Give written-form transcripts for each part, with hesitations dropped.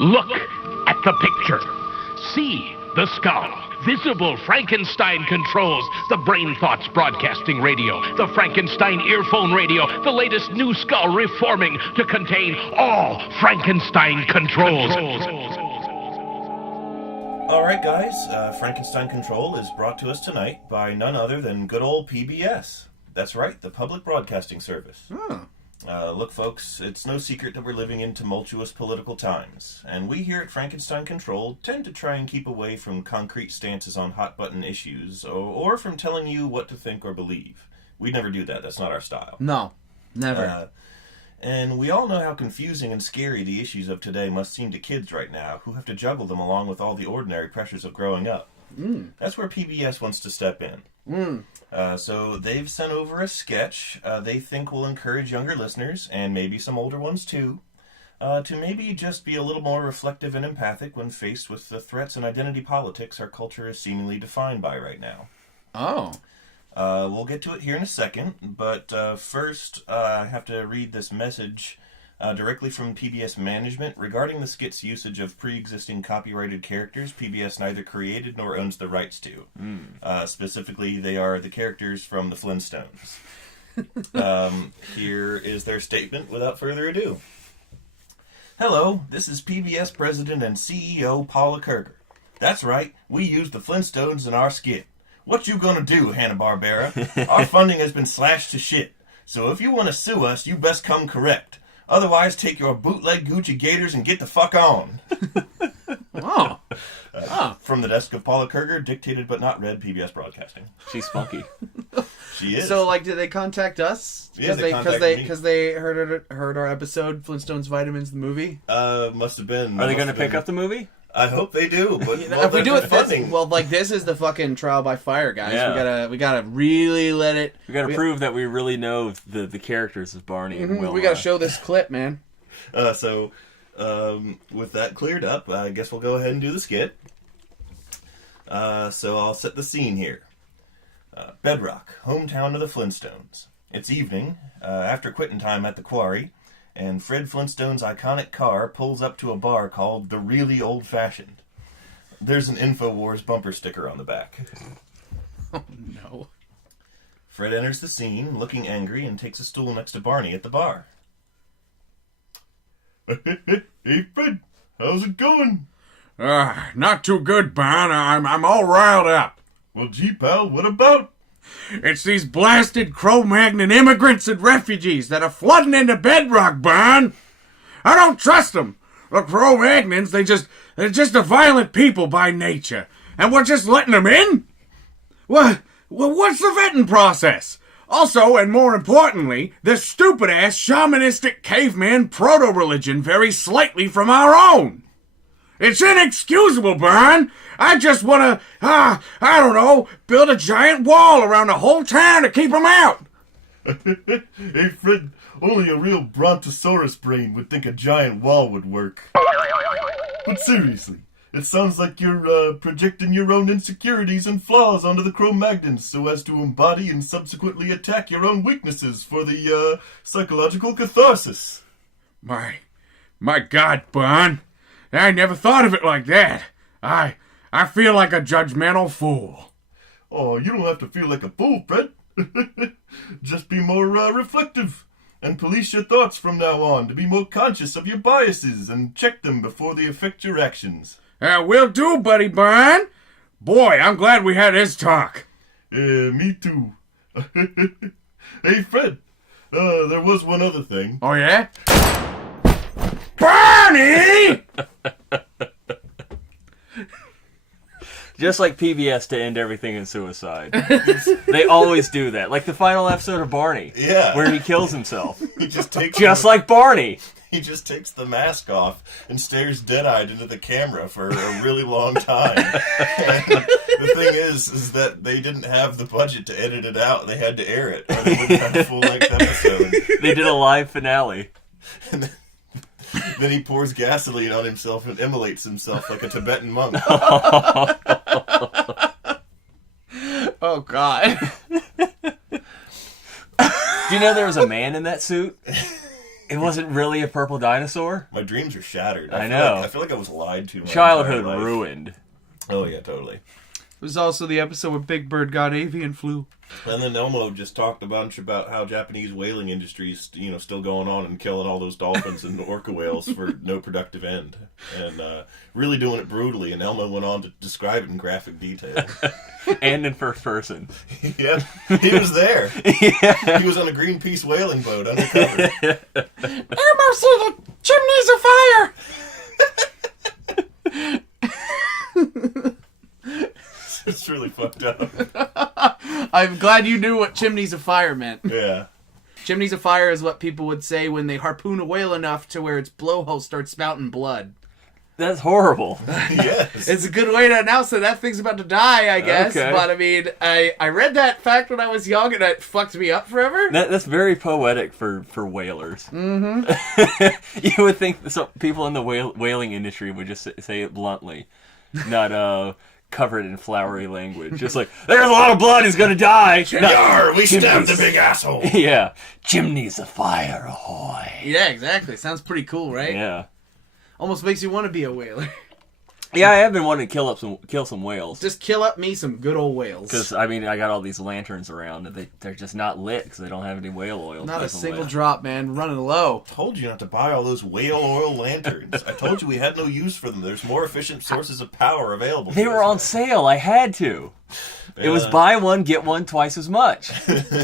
Look at the picture. See the skull. Visible Frankenstein controls. The Brain Thoughts broadcasting radio. The Frankenstein earphone radio. The latest new skull reforming to contain all Frankenstein controls. All right, guys. Frankenstein Control is brought to us tonight by none other than good old PBS. That's right, the Public Broadcasting Service. Look, folks, it's no secret that we're living in tumultuous political times, and we here at Frankenstein Control tend to try and keep away from concrete stances on hot-button issues, or from telling you what to think or believe. We never do that. That's not our style. No, never. And we all know how confusing and scary the issues of today must seem to kids right now, who have to juggle them along with all the ordinary pressures of growing up. That's where PBS wants to step in. So they've sent over a sketch they think will encourage younger listeners, and maybe some older ones too, to maybe just be a little more reflective and empathic when faced with the threats and identity politics our culture is seemingly defined by right now. We'll get to it here in a second, but first I have to read this message directly from PBS management regarding the skit's usage of pre-existing copyrighted characters PBS neither created nor owns the rights to. Specifically, they are the characters from the Flintstones. Here is their statement without further ado. Hello, this is PBS President and CEO Paula Kerger. That's right, we used the Flintstones in our skit. What you gonna do, Hanna-Barbera? Our funding has been slashed to shit. So if you want to sue us, you best come correct. Otherwise, take your bootleg Gucci Gators and get the fuck on. From the desk of Paula Kerger, dictated but not read, PBS Broadcasting. She's funky. She is. So, did they contact us? Yeah, they contacted me. Because they heard our episode, Flintstones Vitamins, the movie? Must have been. Are they going to pick up the movie? I hope they do, but if we do it funding. This is the fucking trial by fire, guys. Yeah. We gotta really let it. We gotta prove that we really know the characters of Barney and Will. We gotta show this clip, man. With that cleared up, I guess we'll go ahead and do the skit. So I'll set the scene here. Bedrock, hometown of the Flintstones. It's evening, after quitting time at the quarry. And Fred Flintstone's iconic car pulls up to a bar called The Really Old Fashioned. There's an InfoWars bumper sticker on the back. Oh, no. Fred enters the scene, looking angry, and takes a stool next to Barney at the bar. Hey, Fred, how's it going? Not too good, Barn. I'm all riled up. Well, gee, pal, what about? It's these blasted Cro-Magnon immigrants and refugees that are flooding into Bedrock, Barn. I don't trust them. The Cro-Magnons, they're just a violent people by nature. And we're just letting them in? What's the vetting process? Also, and more importantly, the stupid-ass shamanistic caveman proto-religion varies slightly from our own. It's inexcusable, Barn. I just want to, build a giant wall around the whole town to keep them out. Hey, Fred, only a real brontosaurus brain would think a giant wall would work. But seriously, it sounds like you're projecting your own insecurities and flaws onto the Cro-Magnons so as to embody and subsequently attack your own weaknesses for the psychological catharsis. My God, Barn. I never thought of it like that. I feel like a judgmental fool. Oh, you don't have to feel like a fool, Fred. Just be more reflective and police your thoughts from now on to be more conscious of your biases and check them before they affect your actions. Will do, buddy Barn. Boy, I'm glad we had this talk. Me too. Hey, Fred, there was one other thing. Oh, yeah? Barney! Just like PBS to end everything in suicide. They always do that. Like the final episode of Barney. Yeah. Where he kills himself. He just takes like Barney. He just takes the mask off and stares dead-eyed into the camera for a really long time. And the thing is that they didn't have the budget to edit it out. They had to air it, or they wouldn't have a full-length episode. They did a live finale. And then he pours gasoline on himself and immolates himself like a Tibetan monk. Oh, God. Do you know there was a man in that suit? It wasn't really a purple dinosaur? My dreams are shattered. I know. I feel like I was lied to. Childhood ruined. Oh, yeah, totally. It was also the episode where Big Bird got avian flu. And then Elmo just talked a bunch about how Japanese whaling industry is, still going on and killing all those dolphins and orca whales for no productive end. And really doing it brutally. And Elmo went on to describe it in graphic detail. And in first person. Yeah, he was there. Yeah. He was on a Greenpeace whaling boat undercover. Elmo, see the chimneys of fire! It's really fucked up. I'm glad you knew what chimneys of fire meant. Yeah. Chimneys of fire is what people would say when they harpoon a whale enough to where its blowhole starts spouting blood. That's horrible. Yes. It's a good way to announce that thing's about to die, I guess. Okay. But I mean, I read that fact when I was young and it fucked me up forever. That's very poetic for whalers. Mm-hmm. You would think some people in the whaling industry would just say it bluntly, not covered in flowery language. Just like, there's a lot of blood, he's gonna die. Yar, we stabbed the big asshole. Yeah. Chimneys of fire, ahoy. Yeah, exactly. Sounds pretty cool, right? Yeah. Almost makes you want to be a whaler. Yeah, I have been wanting to kill some whales. Just kill up me some good old whales. Because, I mean, I got all these lanterns around, and they're just not lit because they don't have any whale oil. Not a single drop, man. Running low. Told you not to buy all those whale oil lanterns. I told you we had no use for them. There's more efficient sources of power available. They were on sale. I had to. It was buy one, get one twice as much.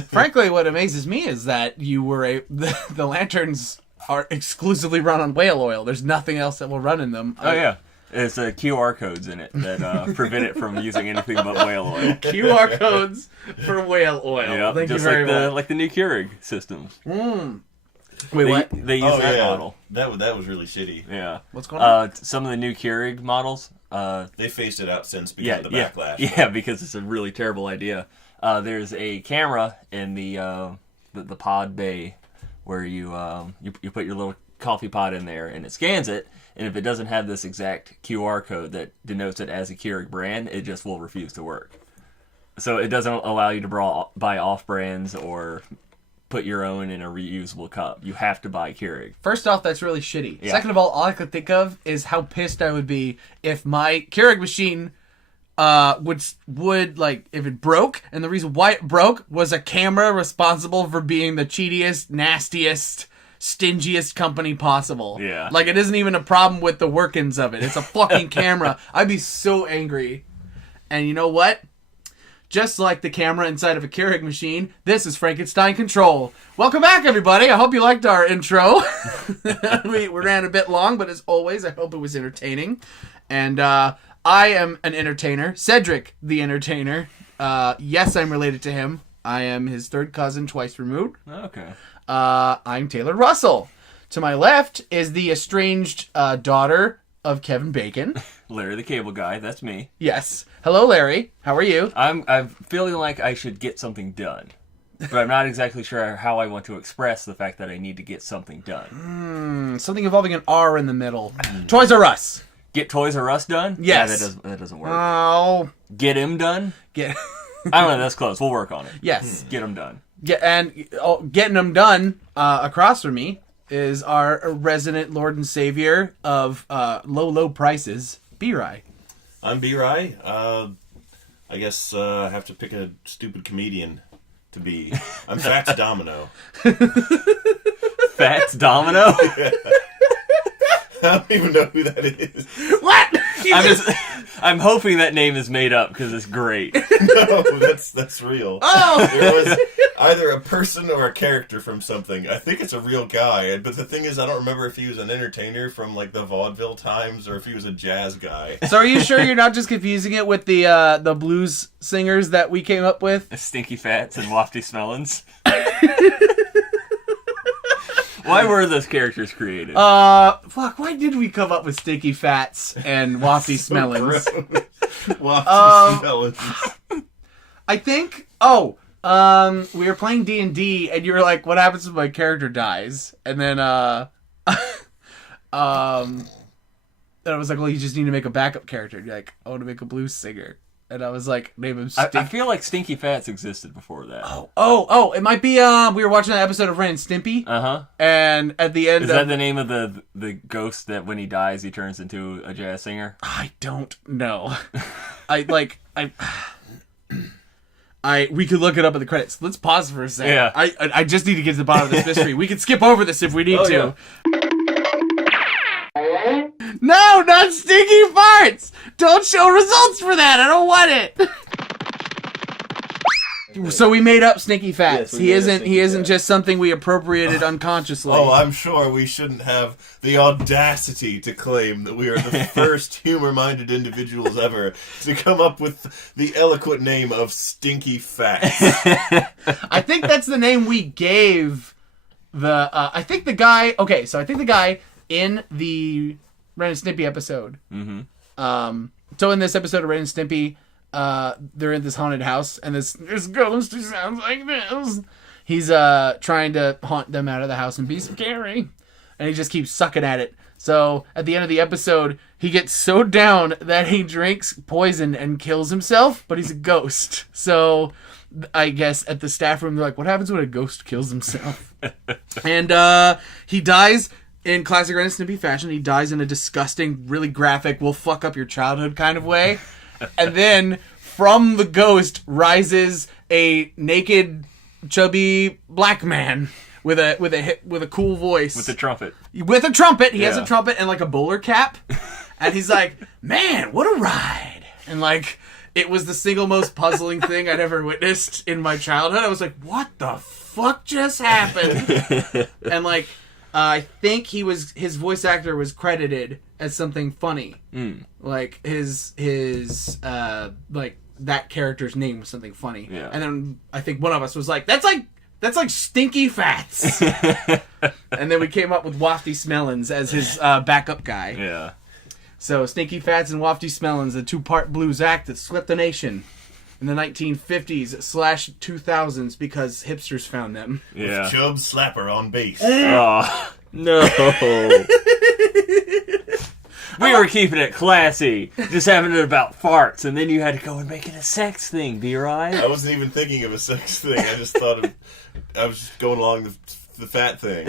Frankly, what amazes me is that you were the lanterns are exclusively run on whale oil. There's nothing else that will run in them. Oh, yeah. It's QR codes in it that prevent it from using anything but whale oil. QR codes for whale oil. Yeah, Thank just you very much. like the new Keurig systems. Wait, what? They use that model. That was really shitty. Yeah. What's going on? Some of the new Keurig models. They phased it out since because of the backlash. Yeah, because it's a really terrible idea. There's a camera in the pod bay where you put your little coffee pot in there and it scans it. And if it doesn't have this exact QR code that denotes it as a Keurig brand, it just will refuse to work. So it doesn't allow you to buy off-brands or put your own in a reusable cup. You have to buy Keurig. First off, that's really shitty. Yeah. Second of all I could think of is how pissed I would be if my Keurig machine would like if it broke, and the reason why it broke was a camera responsible for being the cheatiest, nastiest, stingiest company possible. Yeah. Like, it isn't even a problem with the workings of it. It's a fucking camera. I'd be so angry. And you know what? Just like the camera inside of a Keurig machine, this is Frankenstein Control. Welcome back, everybody. I hope you liked our intro. we ran a bit long, but as always, I hope it was entertaining. And I am an entertainer. Cedric, the entertainer. Yes, I'm related to him. I am his third cousin, twice removed. Okay. I'm Taylor Russell. To my left is the estranged daughter of Kevin Bacon. Larry the Cable Guy, that's me. Yes. Hello, Larry. How are you? I'm feeling like I should get something done. But I'm not exactly sure how I want to express the fact that I need to get something done. Something involving an R in the middle. Toys R Us. Get Toys R Us done? Yes. Yeah, that doesn't work. Oh. Get him done? Get. I don't know, that's close. We'll work on it. Yes. Get him done. Getting them done across from me is our resident Lord and Savior of low prices, B-Rye. I'm B-Rye. I guess I have to pick a stupid comedian to be. I'm Fats Domino. Fats Domino? I don't even know who that is. What? I'm hoping that name is made up because it's great. No, that's real. Oh! There was either a person or a character from something. I think it's a real guy, but the thing is, I don't remember if he was an entertainer from like the vaudeville times or if he was a jazz guy. So are you sure you're not just confusing it with the blues singers that we came up with? Stinky Fats and Wafty Smellins. Why were those characters created? Fuck, why did we come up with Stinky Fats and Wafty Smellins? Wafty Smellins. I think, we were playing D&D, and you were like, what happens if my character dies? And then, and I was like, well, you just need to make a backup character. And you're like, I want to make a blues singer. And I was like, name him I Stinky. feel like Stinky Fats existed before that. Oh, it might be, we were watching an episode of Ren and Stimpy. Uh-huh. And at the end Is that the name of the ghost that when he dies, he turns into a jazz singer? I don't know. We could look it up in the credits. Let's pause for a second. Yeah. I just need to get to the bottom of this mystery. We can skip over this if we need to. Yeah. No, not Stinky Farts! Don't show results for that. I don't want it. So we made up Stinky Fats. Yes, he isn't just something we appropriated unconsciously. Oh, I'm sure we shouldn't have the audacity to claim that we are the first humor-minded individuals ever to come up with the eloquent name of Stinky Fats. I think that's the name we gave the. I think the guy in the Ren and Stimpy episode. Mm-hmm. So in this episode of Ren and Stimpy, they're in this haunted house, and this ghost who sounds like this. He's trying to haunt them out of the house and be scary, and he just keeps sucking at it. So at the end of the episode, he gets so down that he drinks poison and kills himself, but he's a ghost. So I guess at the staff room, they're like, "What happens when a ghost kills himself?" And he dies. In classic Ren and Stimpy fashion, he dies in a disgusting, really graphic, will fuck up your childhood kind of way. And then from the ghost rises a naked, chubby black man with a cool voice. With the trumpet. With a trumpet. He has Yeah. a trumpet and like a bowler cap. And he's like, "Man, what a ride." And like, it was the single most puzzling thing I'd ever witnessed in my childhood. I was like, what the fuck just happened? And like, I think his voice actor was credited as something funny. Like his like that character's name was something funny. Yeah. And then I think one of us was like, that's like Stinky Fats. And then we came up with Wafty Smellins as his backup guy. Yeah. So Stinky Fats and Wafty Smellins, the two-part blues act that swept the nation in the 1950s/2000s because hipsters found them. Yeah. Chubb Slapper on bass. Oh, no. We were keeping it classy, just having it about farts, and then you had to go and make it a sex thing, B-Ride. I wasn't even thinking of a sex thing. I just thought I was just going along the fat thing.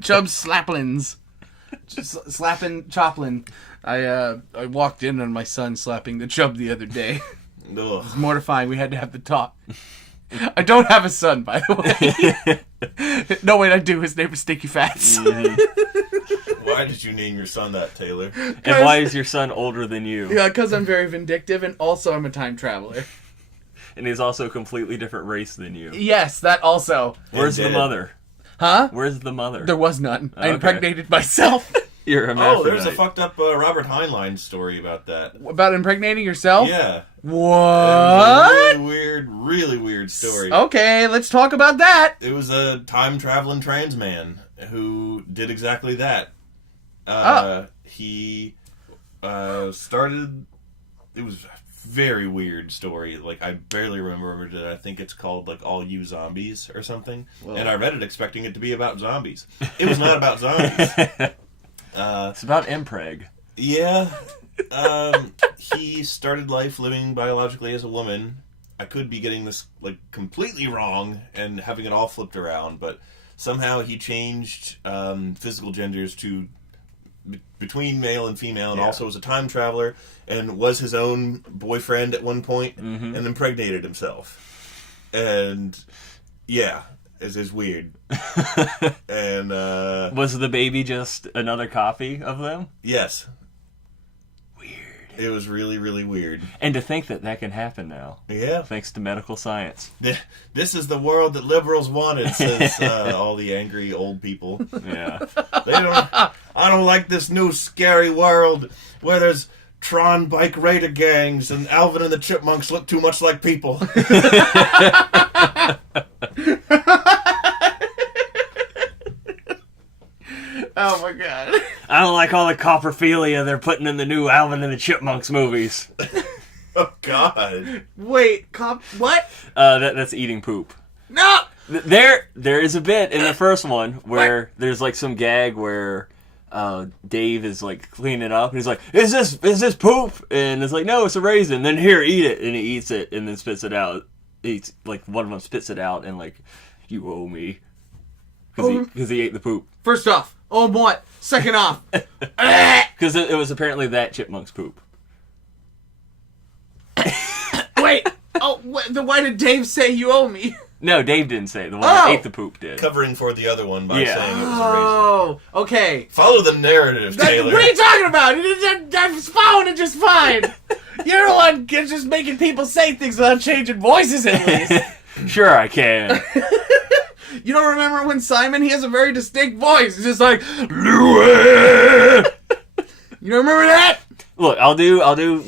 Chubb Slaplins. Just slapping Choplin. I walked in on my son slapping the Chubb the other day. Ugh. Mortifying. We had to have the talk. I don't have a son, by the way. No, wait, I do. His name is Stinky Fats. Why did you name your son that, Taylor? And why is your son older than you? Yeah, because I'm very vindictive, and also I'm a time traveler. And he's also a completely different race than you. Yes, that also. Where's the dead. mother? Huh? Where's the mother? There was none. I Okay. impregnated myself. You're a Oh, there's a hermaphrodite. fucked up Robert Heinlein story about that. About impregnating yourself? Yeah. What? Really weird story. Okay, let's talk about that. It was a time-traveling trans man who did exactly that. He started... It was a very weird story. Like, I barely remembered it. I think it's called, like, All You Zombies or something. And I read it expecting it to be about zombies. It was not about zombies. It's about impreg. Yeah. He started life living biologically as a woman. I could be getting this like completely wrong and having it all flipped around, but somehow he changed physical genders to between male and female, and also was a time traveler and was his own boyfriend at one point, and impregnated himself. And yeah, it's weird. And Was the baby just another copy of them? yes, Weird. it was really, really weird. And to think that that can happen now, Yeah. thanks to medical science. This is the world that liberals wanted, says all the angry old people. Yeah. I don't like this new scary world where there's Tron bike raider gangs and Alvin and the Chipmunks look too much like people. Oh my god. I don't like all the coprophilia they're putting in the new Alvin and the Chipmunks movies. Oh, God. Wait, what? That's eating poop. No! There is a bit in the first one where there's like some gag where Dave is like cleaning it up, and he's like, "Is this poop?" And it's like, "No, it's a raisin." Then here, eat it, and he eats it, and then spits it out. Eats like one of them spits it out, and like, "You owe me," because he ate the poop. First off, oh what? Second off, because it was apparently that chipmunk's poop. wait. Oh, then why did Dave say you owe me? No, Dave didn't say it. The one that ate the poop did. Covering for the other one by Yeah. saying it was a Oh, okay. raisin. Follow the narrative, Taylor. What are you talking about? I'm following it just fine. You're the one just making people say things without changing voices at least. Sure, I can. You don't remember when Simon, he has a very distinct voice. It's just like, Louie! You don't remember that? Look, I'll do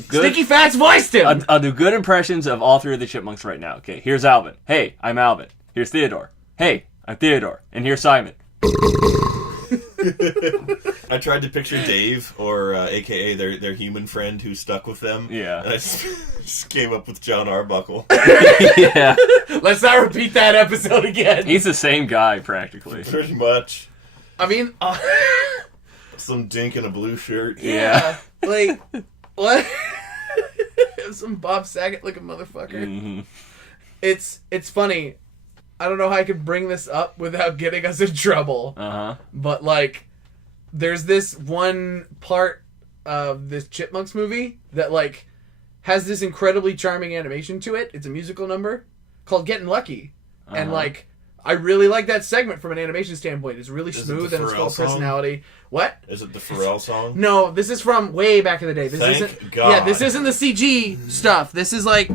good. Sticky Fats voiced him. I'll do good impressions of all three of the chipmunks right now. Okay, here's Alvin. Hey, I'm Alvin. Here's Theodore. Hey, I'm Theodore. And here's Simon. I tried to picture Dave, or AKA their human friend who stuck with them. Yeah. And I just came up with John Arbuckle. Yeah. Let's not repeat that episode again. He's the same guy, practically. Pretty much. I mean, Some dink in a blue shirt. Yeah. like, what? Some Bob Saget looking motherfucker. Mm-hmm. It's funny. I don't know how I could bring this up without getting us in trouble. Uh-huh. But, like, there's this one part of this Chipmunks movie that, like, has this incredibly charming animation to it. It's a musical number called Getting Lucky. Uh-huh. And, like, I really like that segment from an animation standpoint. It's really Is it smooth the and it's full Pharrell of song? personality. What? Is it the Pharrell song? No, this is from way back in the day. This Thank isn't. God. Yeah, this isn't the CG stuff. This is like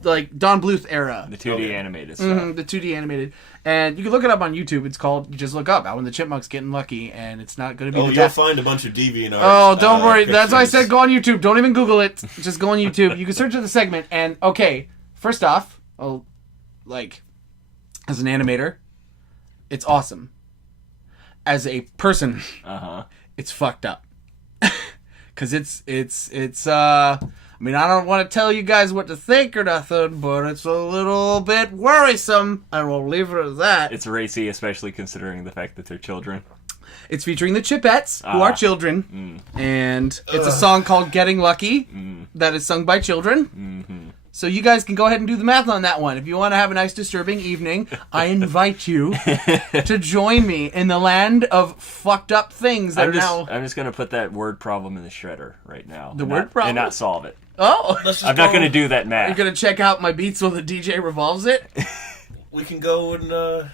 Don Bluth era. The 2D Okay. animated stuff. Mhm, the 2D animated. And you can look it up on YouTube. It's called, you just look up Alvin the Chipmunk's Getting Lucky, and it's not going to be Oh, the you'll best. find a bunch of DeviantArt. Oh, don't worry. That's why I pictures. said go on YouTube. Don't even Google it. Just go on YouTube. You can search for the segment. And, okay, first off, like, as an animator, it's awesome. As a person, Uh-huh. it's fucked up. Because I mean, I don't want to tell you guys what to think or nothing, but it's a little bit worrisome. I will leave it at that. It's racy, especially considering the fact that they're children. It's featuring the Chipettes, who are children. And it's a song called Getting Lucky that is sung by children. Mm-hmm. So you guys can go ahead and do the math on that one. If you want to have a nice, disturbing evening, I invite you to join me in the land of fucked up things that I'm just gonna put that word problem in the shredder right now. The and word not- problem? and not solve it. Oh! Let's just I'm not go- gonna do that You're math. going to check out my beats while the DJ revolves it? We can go and.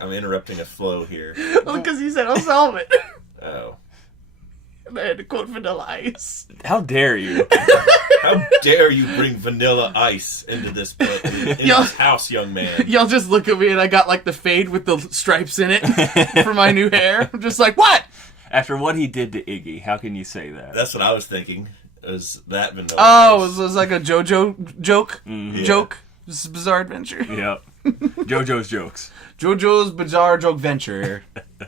I'm interrupting a flow here. Because he said, I'll solve it. Oh. And I had to quote Vanilla Ice. How dare you? How dare you bring Vanilla Ice into this house, young man? Y'all just look at me and I got like the fade with the stripes in it for my new hair. I'm just like, what? After what he did to Iggy, how can you say that? That's what I was thinking. Is that Vanilla Oh, Ice? it was like a JoJo joke? Yeah. Joke? This is Bizarre Adventure. Yep. JoJo's jokes. JoJo's Bizarre Joke Venture.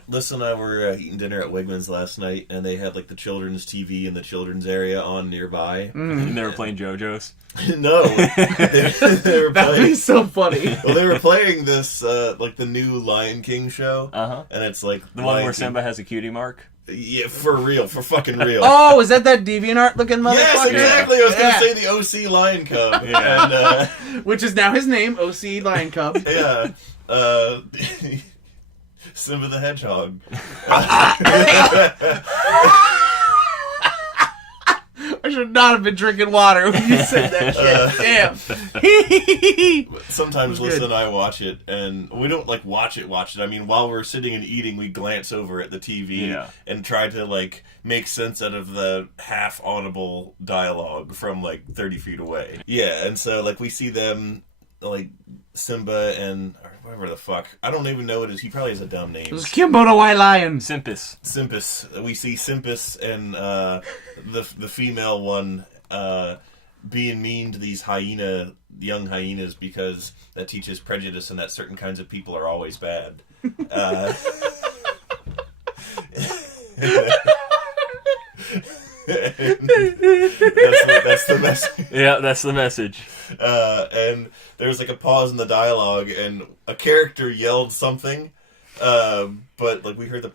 Listen, and I were eating dinner at Wegmans last night, and they had like the children's TV in the children's area on nearby. And they were playing JoJo's. No, they were That'd be playing. so funny. Well, they were playing this like the new Lion King show, Uh-huh. and it's like The one Lion where King- Simba has a cutie mark. Yeah, for real, for fucking real. Oh, is that DeviantArt looking motherfucker? Yes, exactly. I was Yeah. gonna say the OC Lion Cub. Yeah. And, Which is now his name, OC Lion Cub. yeah. Simba the Hedgehog. I should not have been drinking water when you said that shit. Damn. Sometimes It was Lisa good. and I watch it, and we don't like watch it. I mean, while we're sitting and eating, we glance over at the TV Yeah. and try to like make sense out of the half audible dialogue from like 30 feet away. Yeah, and so like we see them like Simba and or whatever the fuck. I don't even know what it is. He probably has a dumb name. It was Kimbo the White Lion. Simpus. Simpus. We see Simpus and the female one being mean to these young hyenas because that teaches prejudice and that certain kinds of people are always bad. That's the message. Yeah, that's the message. And there was like a pause in the dialogue, and a character yelled something, But like we heard the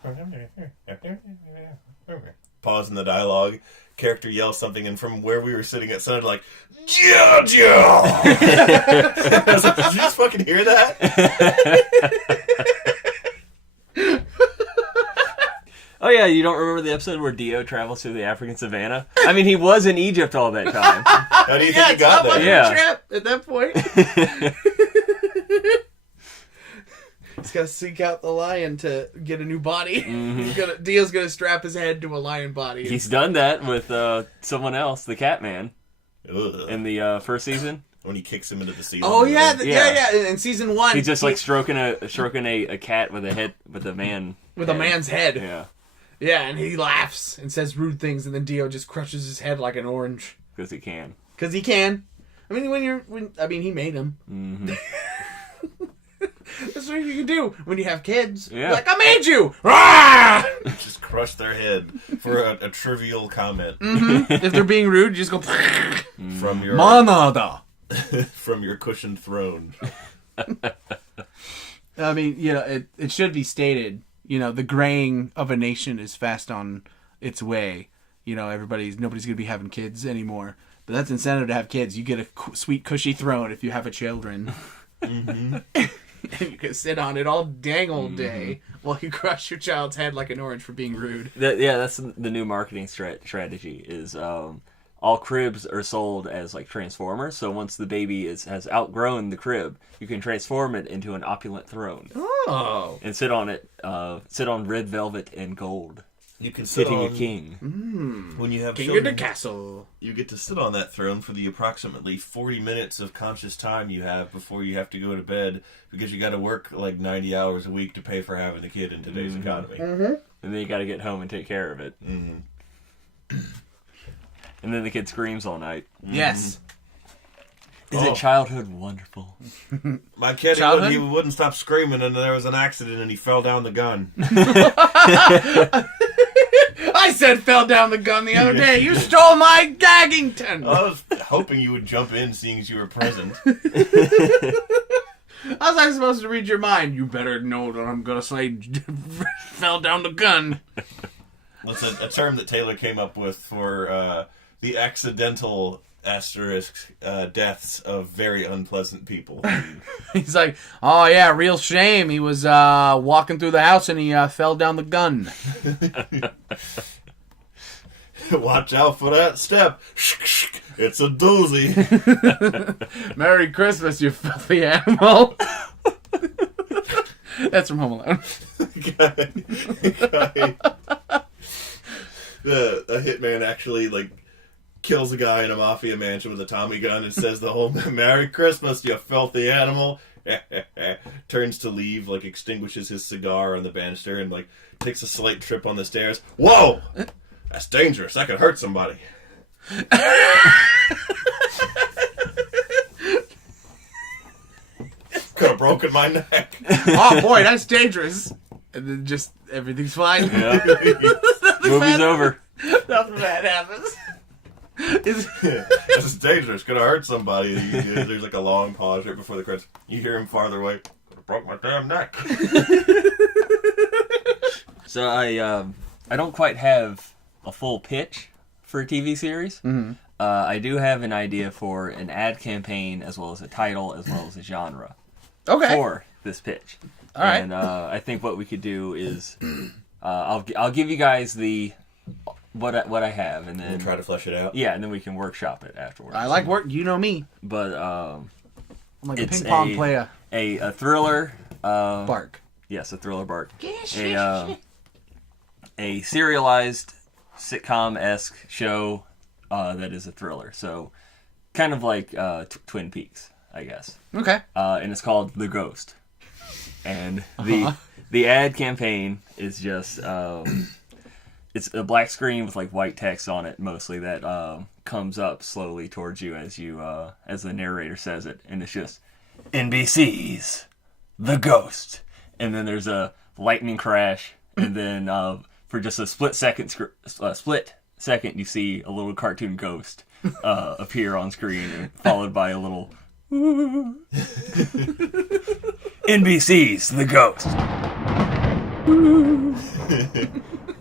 pause in the dialogue. Character yells something, and from where we were sitting, it sounded like Jojo. I was like, did you just fucking hear that? Oh yeah, you don't remember the episode where Dio travels through the African savannah? I mean, he was in Egypt all that time. How do you think he got there? Yeah, trip at that point. He's got to seek out the lion to get a new body. Mm-hmm. Dio's gonna strap his head to a lion body. He's done that with someone else, the Catman, Ugh. in the first season. When he kicks him into the sea. Oh yeah, Yeah. In season 1, He's just like stroking a cat with a head with a man with a man's head. Yeah, Yeah, and he laughs and says rude things, and then Dio just crushes his head like an orange. because he can. Because he can. I mean, he made him. Mm-hmm. That's what you can do when you have kids. Yeah. You're like, I made you! Ah! Just crush their head for a trivial comment If they're being rude, you just go... from your Manada! from your cushioned throne. I mean, it should be stated, the graying of a nation is fast on its way. Nobody's going to be having kids anymore. But that's incentive to have kids. You get a sweet, cushy throne if you have a children. Mm-hmm. And you can sit on it all dang old day while you crush your child's head like an orange for being rude. That's the new marketing strategy. Is all cribs are sold as like Transformers. So once the baby has outgrown the crib, you can transform it into an opulent throne. Oh. And sit on it. Sit on red velvet and gold. You can sit Sitting on a king. when you have King children. of the castle. You get to sit on that throne for the approximately 40 minutes of conscious time you have before you have to go to bed, because you got to work like 90 hours a week to pay for having a kid in today's economy. Mm-hmm. And then you got to get home and take care of it. Mm-hmm. And then the kid screams all night. Yes. Isn't childhood wonderful? My kid, Childhood? he wouldn't stop screaming, and there was an accident, and he fell down the gun. I said fell down the gun the other day. You stole my Gaggington. I was hoping you would jump in, seeing as you were present. How was I supposed to read your mind? You better know what I'm going to say. Fell down the gun. That's a term that Taylor came up with for the accidental asterisk deaths of very unpleasant people. He's like, oh yeah, real shame. He was walking through the house and he fell down the gun. Watch out for that step. It's a doozy. Merry Christmas, you filthy animal. That's from Home Alone. A hitman actually kills a guy in a mafia mansion with a Tommy gun and says the whole "Merry Christmas, you filthy animal." Turns to leave, extinguishes his cigar on the banister, and takes a slight trip on the stairs. Whoa, that's dangerous. That could hurt somebody. Could have broken my neck. Oh boy, that's dangerous. And then just everything's fine. Yeah. Movie's over. Nothing bad happens. This is dangerous. Could have hurt somebody. There's a long pause right before the credits. You hear him farther away. Could have broke my damn neck. So I don't quite have a full pitch for a TV series. Mm-hmm. I do have an idea for an ad campaign, as well as a title, as well as a genre for this pitch. All right. And I think what we could do is I'll give you guys what I have, and then We'll try to flesh it out. Yeah, and then we can workshop it afterwards. I like work. You know me. But I'm like it's a ping pong player. a thriller. Bark. Yes, a thriller bark. A serialized sitcom-esque show that is a thriller. So kind of like Twin Peaks, I guess. Okay. And it's called The Ghost. And the ad campaign is just it's a black screen with white text on it mostly that comes up slowly towards you as the narrator says it, and it's just NBC's The Ghost, and then there's a lightning crash, and then for just a split second you see a little cartoon ghost appear on screen, and followed by a little NBC's The Ghost.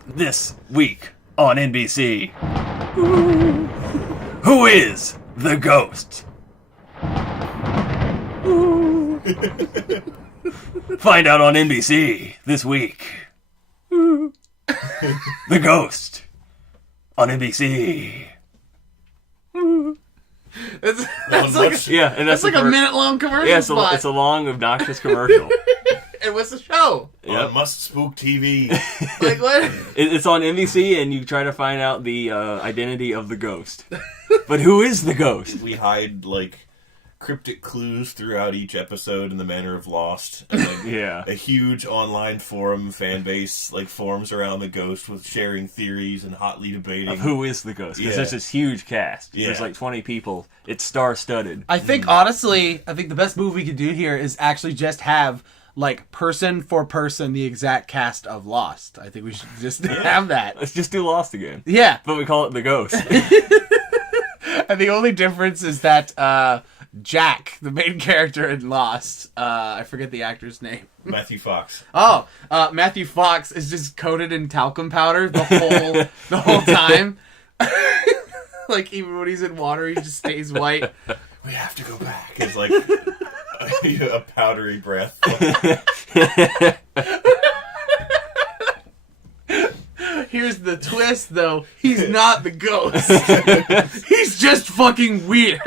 This week on NBC. Who is the ghost? Find out on NBC this week. The ghost on NBC. That's like Yeah, and that's like a minute-long commercial. Yeah, spot. it's a long, obnoxious commercial. And what's the show? On Must Spook TV. Like what? It's on NBC, and you try to find out the identity of the ghost. But who is the ghost? We hide, like, cryptic clues throughout each episode in the manner of Lost. And, like, Yeah. a huge online forum fan base, like, forms around the ghost with sharing theories and hotly debating. Of who is the ghost? Because Yeah. there's this huge cast. Yeah. There's like 20 people. It's star-studded. I think honestly, the best move we could do here is actually just have like person for person the exact cast of Lost. I think we should just have that. Let's just do Lost again. Yeah. But we call it the ghost. And the only difference is that Jack, the main character in Lost, I forget the actor's name. Matthew Fox. Oh, Matthew Fox is just coated in talcum powder the whole time. Like even when he's in water, he just stays white. We have to go back. It's like a powdery breath. Here's the twist, though. He's not the ghost. He's just fucking weird.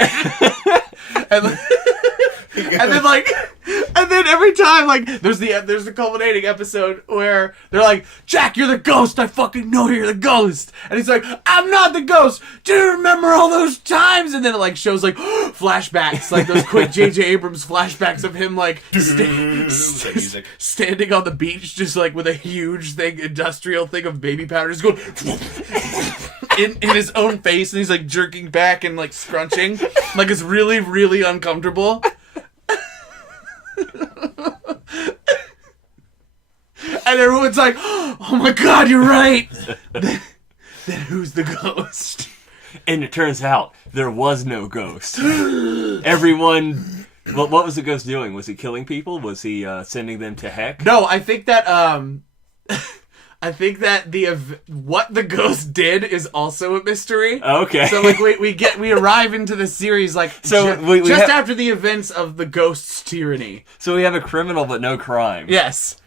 And then every time, like, there's the culminating episode where they're like, Jack, you're the ghost. I fucking know you're the ghost. And he's like, I'm not the ghost. Do you remember all those times? And then it, like, shows, like, flashbacks, like those quick J.J. Abrams flashbacks of him, like, standing on the beach, just, like, with a huge industrial thing of baby powder, just going in his own face, and he's, like, jerking back and, like, scrunching. Like, it's really, really uncomfortable. And everyone's like, oh my god, you're right. Then who's the ghost? And it turns out there was no ghost. Everyone... What was the ghost doing? Was he killing people? Was he sending them to heck? No, I think that what the ghost did is also a mystery. Okay. So like we arrive into the series like just after the events of the ghost's tyranny. So we have a criminal but no crime. Yes.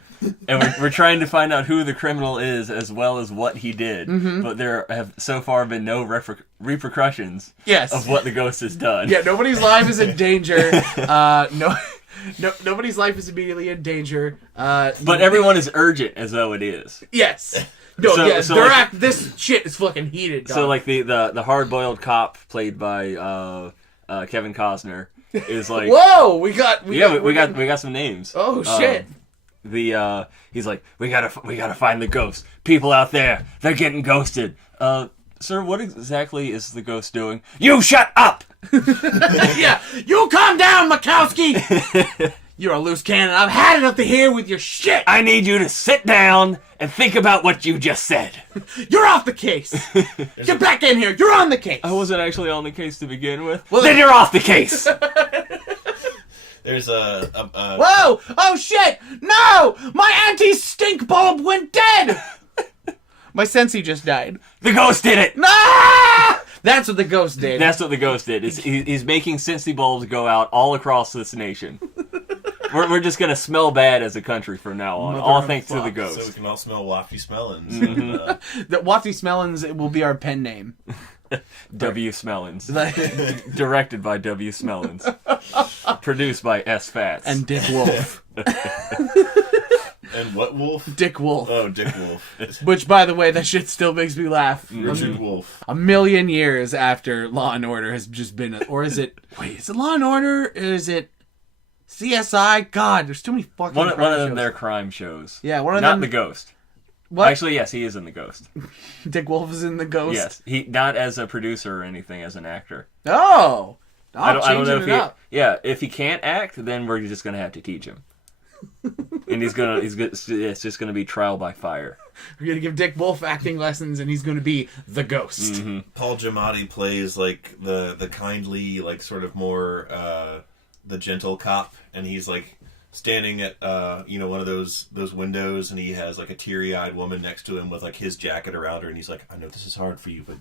And we're trying to find out who the criminal is as well as what he did. Mm-hmm. But there have so far been no repercussions of what the ghost has done. Yeah, nobody's life is in danger. Nobody's life is immediately in danger. But everyone is urgent as though it is. Yes. No, this shit is fucking heated, dog. So like the hard-boiled cop played by Kevin Costner is like, whoa, we got some names. Oh shit. He's like, we gotta find the ghost. People out there, they're getting ghosted. Sir, what exactly is the ghost doing? You shut up! Yeah, you calm down, Makowski! You're a loose cannon. I've had it up to here with your shit! I need you to sit down and think about what you just said. You're off the case! Get back in here! You're on the case! I wasn't actually on the case to begin with. Well, then you're off the case! There's a Whoa! Oh shit! No! My anti-stink bulb went dead! My Sensi just died. The ghost did it! Ah! That's what the ghost did. That's what the ghost did. He's making Sensi bulbs go out all across this nation. We're just gonna smell bad as a country from now on. All thanks to the ghost. So we can all smell wafty smellins. Mm-hmm. The Wafty Smellins will be our pen name. W. Smellins. Directed by W. Smellins. Produced by S. Fats. And Dick Wolf. And what Wolf? Dick Wolf. Oh, Dick Wolf. Which, by the way, that shit still makes me laugh. Richard Wolf. A million years after Law and Order has just been... Or is it... Wait, is it Law and Order? Or is it CSI? God, there's too many fucking One of them, shows. their crime shows. Yeah, one of Not them... the Ghost. What? Actually, yes, he is in the Ghost. Dick Wolf is in the Ghost? Yes, he not as a producer or anything, as an actor. Oh! I don't know if up. if he can't act, then we're just gonna have to teach him. And it's just gonna be trial by fire. We're gonna give Dick Wolf acting lessons, and he's gonna be the Ghost. Mm-hmm. Paul Giamatti plays like the kindly, like sort of more the gentle cop, and he's like standing at one of those windows, and he has like a teary-eyed woman next to him with like his jacket around her, and he's like, I know this is hard for you, but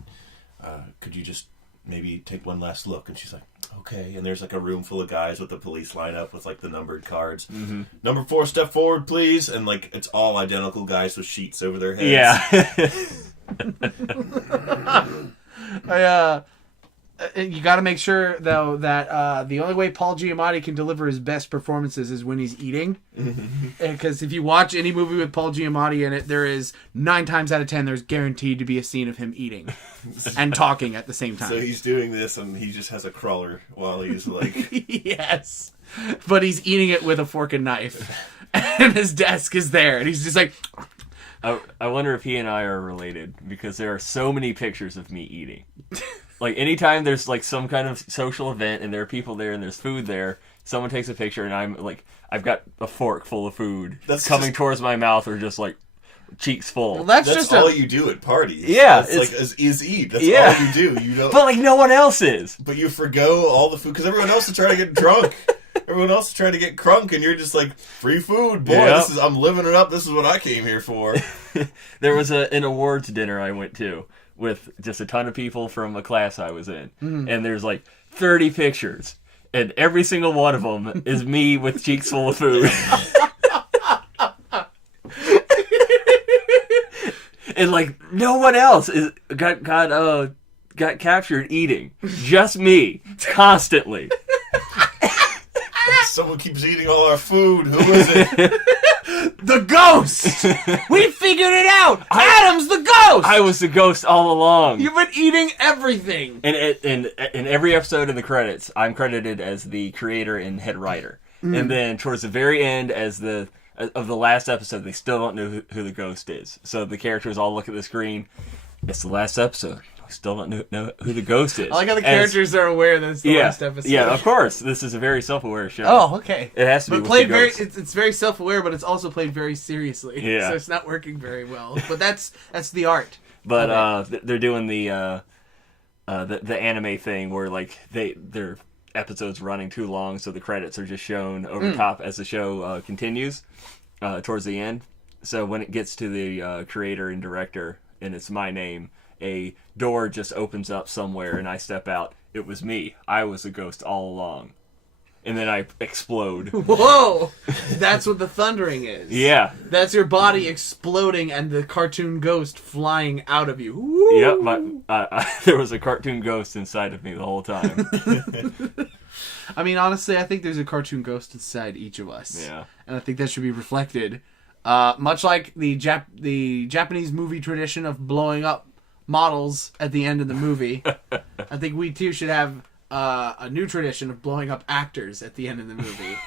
could you just maybe take one last look? And she's like, okay. And there's like a room full of guys with the police lineup with like the numbered cards. Mm-hmm. Number 4, step forward, please. And like it's all identical guys with sheets over their heads. Yeah. You got to make sure, though, that the only way Paul Giamatti can deliver his best performances is when he's eating. Because if you watch any movie with Paul Giamatti in it, there is 9 times out of 10, there's guaranteed to be a scene of him eating and talking at the same time. So he's doing this, and he just has a crawler while he's like... Yes. But he's eating it with a fork and knife. And his desk is there, and he's just like... I wonder if he and I are related, because there are so many pictures of me eating. Like, anytime there's, like, some kind of social event and there are people there and there's food there, someone takes a picture and I'm, like, I've got a fork full of food coming towards my mouth, or just, like, cheeks full. Well, that's just all you do at parties. Yeah. It's like, is eat. That's all you do. You don't... But, like, no one else is. But you forgo all the food, because everyone else is trying to get drunk. Everyone else is trying to get crunk, and you're just like, free food, boy. Yep. I'm living it up. This is what I came here for. There was an awards dinner I went to with just a ton of people from a class I was in. And there's like 30 pictures. And every single one of them is me with cheeks full of food. And like, no one else got captured eating. Just me. Constantly. Someone keeps eating all our food. Who is it? The ghost! We figured it out! Adam's the ghost! I was the ghost all along. You've been eating everything. And in every episode in the credits, I'm credited as the creator and head writer. And then towards the very end, of the last episode, they still don't know who the ghost is. So the characters all look at the screen. It's the last episode. We still don't know who the ghost is. I like how the characters are aware that it's the last episode. Yeah, of course. This is a very self-aware show. Oh, okay. It has to be. But played very. It's very self-aware, but it's also played very seriously. Yeah. So it's not working very well. But that's the art. But they're doing the anime thing where like their episodes running too long, so the credits are just shown over top as the show continues towards the end. So when it gets to the creator and director, and it's my name, a door just opens up somewhere and I step out. It was me. I was the ghost all along. And then I explode. Whoa! That's what the thundering is. Yeah. That's your body exploding and the cartoon ghost flying out of you. Woo! Yep. There was a cartoon ghost inside of me the whole time. I mean, honestly, I think there's a cartoon ghost inside each of us. Yeah. And I think that should be reflected. Much like the Japanese movie tradition of blowing up models at the end of the movie, I think we too should have a new tradition of blowing up actors at the end of the movie.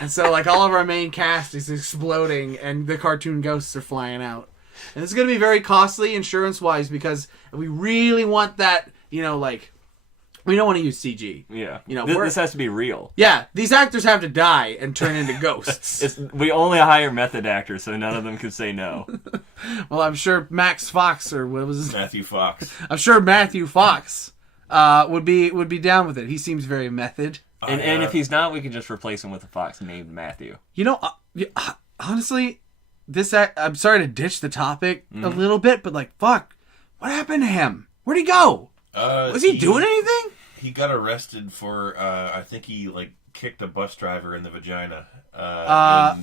And so, like, all of our main cast is exploding and the cartoon ghosts are flying out. And it's going to be very costly insurance-wise because we really want that, like... We don't want to use CG. Yeah. This has to be real. Yeah, these actors have to die and turn into ghosts. We only hire method actors, so none of them can say no. Well, I'm sure Max Fox, or what was his... Matthew Fox. I'm sure Matthew Fox would be down with it. He seems very method. And if he's not, we can just replace him with a fox named Matthew. Honestly, I'm sorry to ditch the topic a little bit, but like, fuck, what happened to him? Where'd he go? Was he doing anything? He got arrested for, I think he, like, kicked a bus driver in the vagina. I'm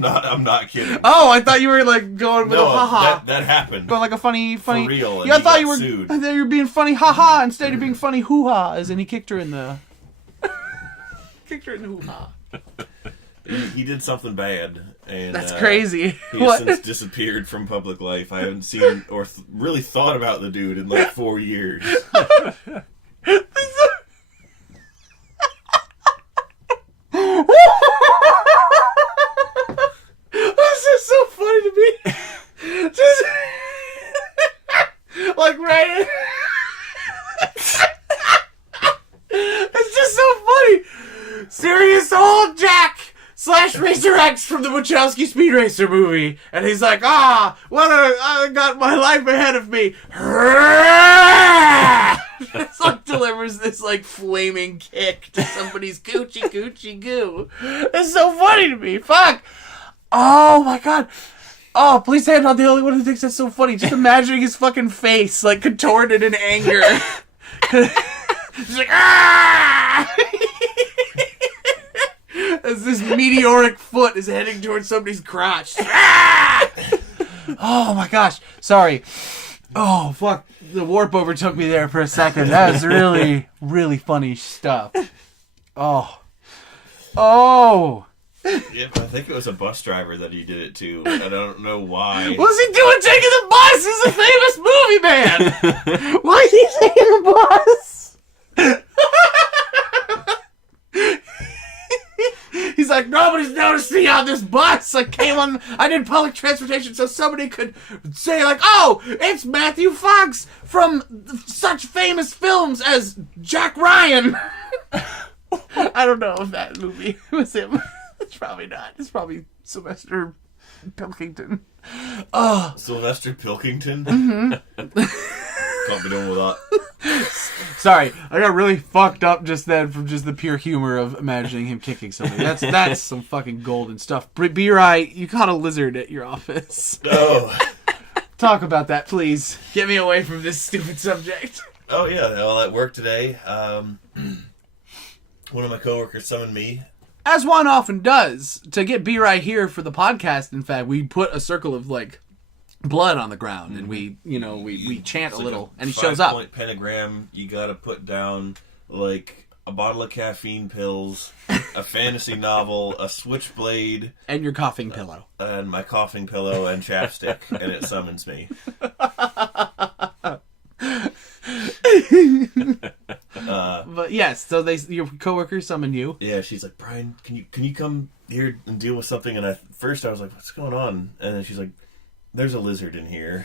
not kidding. Oh, I thought you were, like, going with a haha. That happened. Going like a funny... For real, yeah, I thought you were sued. I thought you were being funny haha instead of being funny hoo-ha, as in he kicked her in the... kicked her in the hoo-ha. He did something bad, and that's crazy. He has since disappeared from public life. I haven't seen or really thought about the dude in like 4 years. This is so funny to me. Just like right. It's just so funny. Serious old Jack / Racer X from the Wachowski Speed Racer movie. And he's like, I got my life ahead of me. It's like delivers this like flaming kick to somebody's coochie goo. It's so funny to me. Fuck. Oh my god. Oh, please say I'm not the only one who thinks that's so funny. Just imagining his fucking face like contorted in anger. He's like, ah! As this meteoric foot is heading towards somebody's crotch. Ah! Oh my gosh. Sorry. Oh, fuck. The warp overtook me there for a second. That was really, really funny stuff. Oh. Oh. Yep, I think it was a bus driver that he did it to. I don't know why. What's he doing taking the bus? He's a famous movie man. Why is he taking the bus? He's like, nobody's noticed me on this bus. I did public transportation so somebody could say like, oh, it's Matthew Fox from such famous films as Jack Ryan. I don't know if that movie was him. It's probably not. It's probably Sylvester Pilkington. Oh, Sylvester Pilkington? Mm-hmm. Can't be doing with that. Sorry, I got really fucked up just then from just the pure humor of imagining him kicking something. That's some fucking golden stuff. B-Rye, you caught a lizard at your office. Oh. Talk about that, please. Get me away from this stupid subject. Oh, yeah. Well, at work today, one of my coworkers summoned me. As one often does, to get B-Rye here for the podcast, in fact, we put a circle of, like, blood on the ground, and we chant a little, and he shows up. 5-point pentagram. You gotta put down, like, a bottle of caffeine pills, a fantasy novel, a switchblade, and your coughing pillow. And my coughing pillow and chapstick, and it summons me. But yes, so your coworker summoned you. Yeah, she's like, Brian, can you come here and deal with something? And first I was like, what's going on? And then she's like, there's a lizard in here.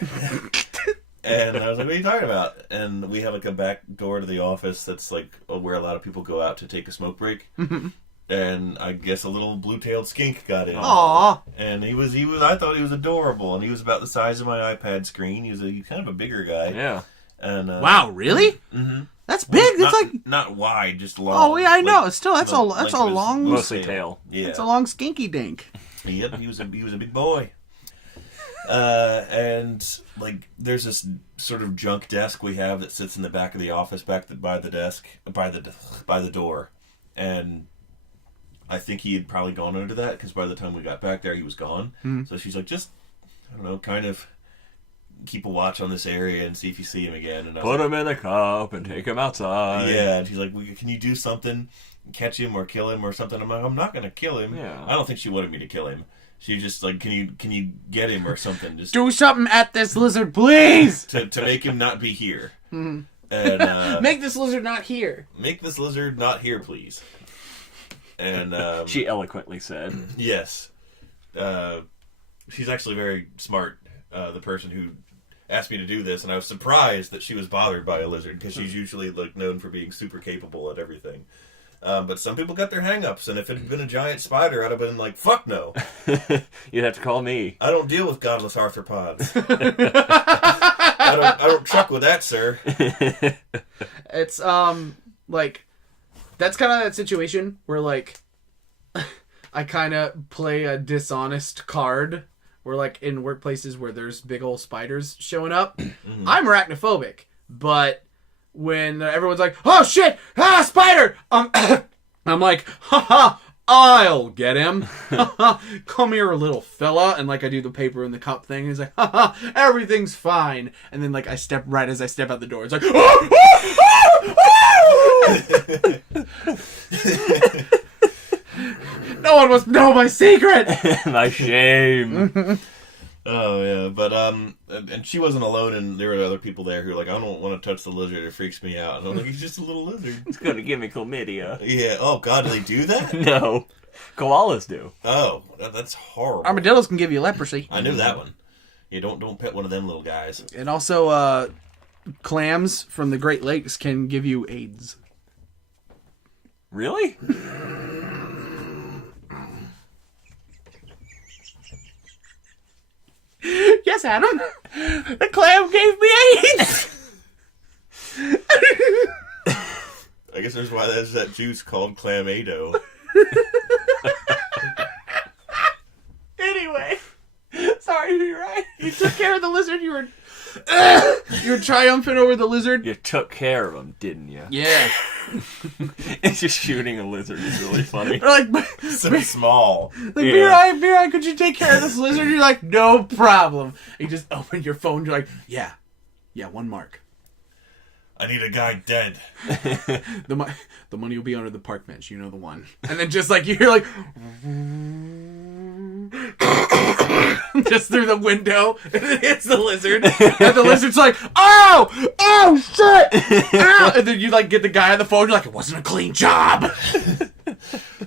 And I was like, what are you talking about? And we have like a back door to the office that's like where a lot of people go out to take a smoke break. And I guess a little blue-tailed skink got in. Aww. And he was I thought he was adorable, and he was about the size of my iPad screen. He was kind of a bigger guy. Yeah. And wow, really? Mm-hmm. That's big. That's not wide, just long. Oh yeah, I know. Still, that's a long, mostly tail. Yeah, it's a long skinky dink. Yep, he was a big boy. And like, there's this sort of junk desk we have that sits in the back of the office, by the door, and I think he had probably gone under that because by the time we got back there, he was gone. So she's like, just, I don't know, kind of keep a watch on this area and see if you see him again. And put him in a cup and take him outside. Yeah, and she's like, can you do something, catch him or kill him or something? I'm like, I'm not gonna kill him. Yeah. I don't think she wanted me to kill him. She just like, can you get him or something? Just do something at this lizard, please. to make him not be here. And make this lizard not here. Make this lizard not here, please. And she eloquently said, yes. She's actually very smart. The person who asked me to do this, and I was surprised that she was bothered by a lizard because she's usually like known for being super capable at everything. But some people got their hang-ups, and if it had been a giant spider, I'd have been like, fuck no. You'd have to call me. I don't deal with godless arthropods. I don't truck with that, sir. It's like, that's kind of that situation where like I kind of play a dishonest card where like in workplaces where there's big old spiders showing up. I'm arachnophobic, but when everyone's like, oh shit, spider, I'm like, haha, I'll get him. Come here, little fella. And like I do the paper in the cup thing. He's like, haha, everything's fine. And then like I step out the door. It's like, no one must know my secret. My shame. Oh yeah, but and she wasn't alone, and there were other people there who were like, I don't want to touch the lizard; it freaks me out. And I'm like, he's just a little lizard. It's gonna give me chlamydia. Yeah. Oh God, do they do that? No, koalas do. Oh, that's horrible. Armadillos can give you leprosy. I knew that one. Yeah, don't pet one of them little guys. And also, clams from the Great Lakes can give you AIDS. Really? Yes, Adam. The clam gave me AIDS. listeners why there's that juice called Clamado. Anyway, sorry, you're right. You took care of the lizard. You were triumphant over the lizard. You took care of him, didn't you? Yeah. It's just shooting a lizard is really funny. Like, So small. like Mirai, could you take care of this lizard? You're like, no problem. You just open your phone. You're like, yeah, 1 mark. I need a guy dead. The money will be under the park bench. You know the one. And then just like you're like, just through the window, and it hits the lizard, and the lizard's like, oh shit, ow! And then you like get the guy on the phone. You're like, it wasn't a clean job.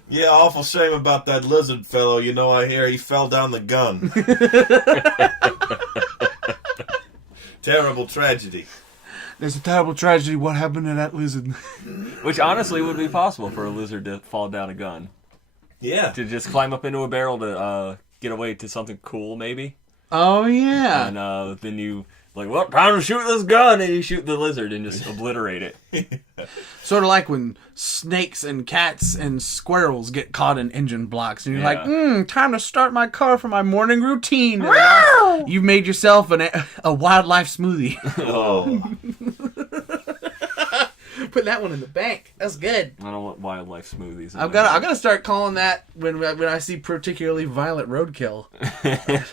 Yeah, awful shame about that lizard fellow. You know, I hear he fell down the gun. Terrible tragedy. There's a terrible tragedy. What happened to that lizard? Which honestly would be possible for a lizard to fall down a gun. Yeah. To just climb up into a barrel to get away to something cool, maybe. Oh yeah. And then you like, well, time to shoot this gun, and you shoot the lizard and just obliterate it. Sort of like when snakes and cats and squirrels get caught in engine blocks, and you're like, time to start my car for my morning routine. And you've made yourself a wildlife smoothie. Oh. Put that one in the bank. That's good. I don't want wildlife smoothies. I'm gonna start calling that when I see particularly violent roadkill,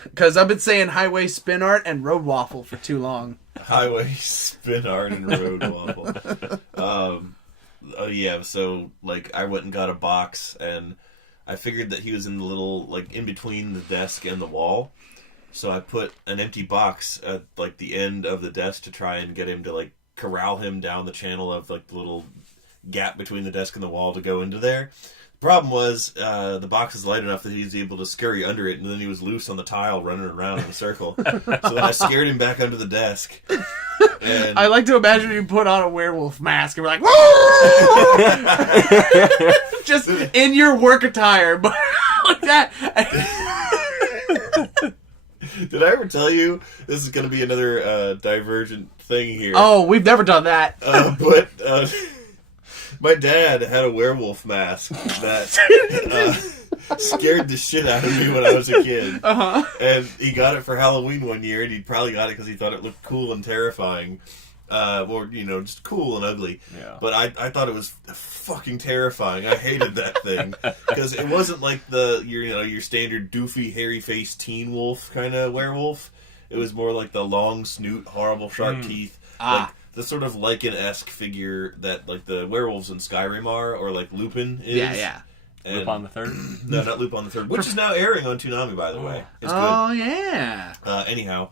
because I've been saying highway spin art and road waffle for too long. Highway spin art and road waffle. Oh yeah, so like I went and got a box, and I figured that he was in the little like in between the desk and the wall. So I put an empty box at like the end of the desk to try and get him to like corral him down the channel of like the little gap between the desk and the wall to go into there. The problem was the box is light enough that he was able to scurry under it, and then he was loose on the tile running around in a circle. So then I scared him back under the desk. And I like to imagine you put on a werewolf mask and we're like, just in your work attire, but like that. did I ever tell you this is going to be another divergent thing here? Oh, we've never done that. But my dad had a werewolf mask that scared the shit out of me when I was a kid. And he got it for Halloween one year, and he probably got it because he thought it looked cool and terrifying. Or, you know, just cool and ugly. Yeah. But I thought it was fucking terrifying. I hated that thing. Because it wasn't like your standard doofy, hairy-faced teen wolf kind of werewolf. It was more like the long snoot, horrible sharp teeth. Like the sort of Lycan-esque figure that like the werewolves in Skyrim are, or like Lupin is. Yeah. And, Lupin the Third? No, not Lupin the Third, which is now airing on Toonami, by the way. It's good. Oh, yeah. Anyhow,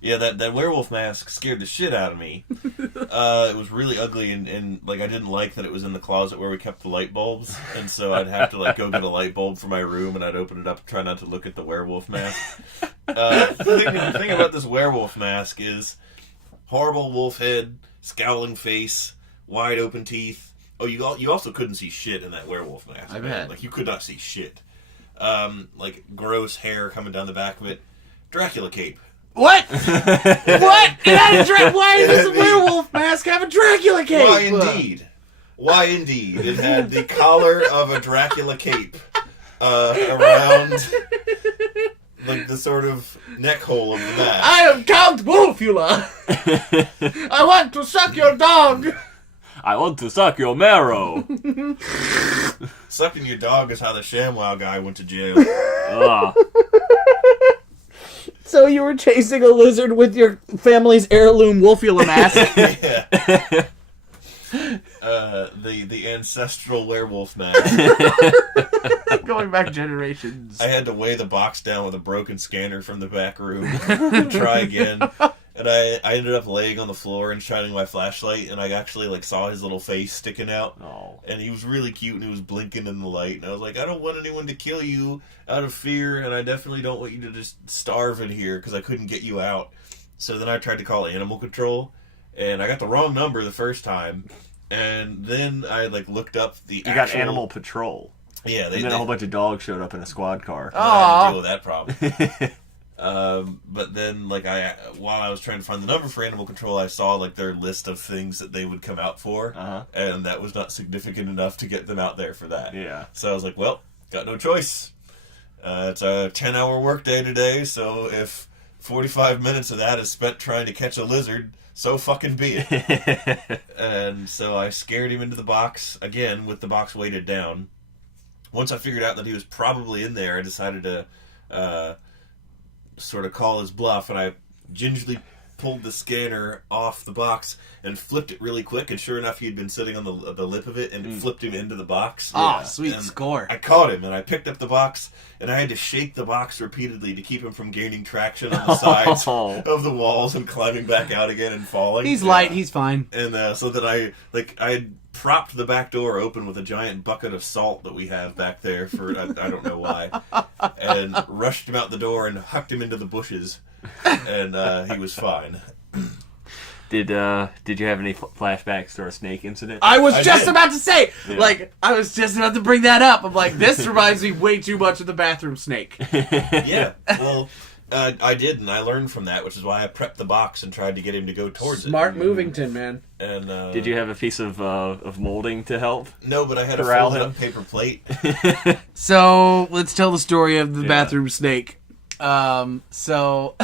yeah, that werewolf mask scared the shit out of me. It was really ugly, and like I didn't like that it was in the closet where we kept the light bulbs, and so I'd have to like go get a light bulb for my room, and I'd open it up and try not to look at the werewolf mask. The thing about this werewolf mask is horrible wolf head, scowling face, wide open teeth. Oh, you also couldn't see shit in that werewolf mask. I bet. Like you could not see shit. Like gross hair coming down the back of it. Dracula cape. What? What? Why does a werewolf mask have a Dracula cape? Why indeed? Why indeed? It had the collar of a Dracula cape around like the sort of neck hole of the mask. I am Count Wolfula. I want to suck your dog. I want to suck your marrow. Sucking your dog is how the ShamWow guy went to jail. Ugh. So you were chasing a lizard with your family's heirloom Wolfula mask. Yeah. The ancestral werewolf mask. Going back generations. I had to weigh the box down with a broken scanner from the back room and try again. And I ended up laying on the floor and shining my flashlight, and I actually like saw his little face sticking out. Oh. And he was really cute, and he was blinking in the light. And I was like, I don't want anyone to kill you out of fear, and I definitely don't want you to just starve in here because I couldn't get you out. So then I tried to call animal control, and I got the wrong number the first time. And then I like looked up the You got Animal Patrol. Yeah, And then a whole bunch of dogs showed up in a squad car. I had to deal with that problem. But then, like, while I was trying to find the number for animal control, I saw, like, their list of things that they would come out for, and that was not significant enough to get them out there for that. Yeah. So I was like, well, got no choice. It's a 10-hour workday today, so if 45 minutes of that is spent trying to catch a lizard, so fucking be it. And so I scared him into the box, again, with the box weighted down. Once I figured out that he was probably in there, I decided to sort of call his bluff, and I gingerly pulled the scanner off the box and flipped it really quick, and sure enough, he had been sitting on the lip of it, and it flipped him into the box. Oh, sweet and score. I caught him, and I picked up the box, and I had to shake the box repeatedly to keep him from gaining traction on the sides of the walls and climbing back out again and falling. He's light, he's fine. And so that I had propped the back door open with a giant bucket of salt that we have back there for I don't know why, and rushed him out the door and hucked him into the bushes, and he was fine. Did you have any flashbacks to our snake incident? I was I just did. about to say, Yeah. like, I was just about to bring that up. I'm like, this reminds me way too much of the bathroom snake. Yeah, well, I did, and I learned from that, which is why I prepped the box and tried to get him to go towards Smart Movington, man. it. And Did you have a piece of molding to help? No, but I had a corral folded him? up paper plate. So, let's tell the story of the Yeah. bathroom snake. So...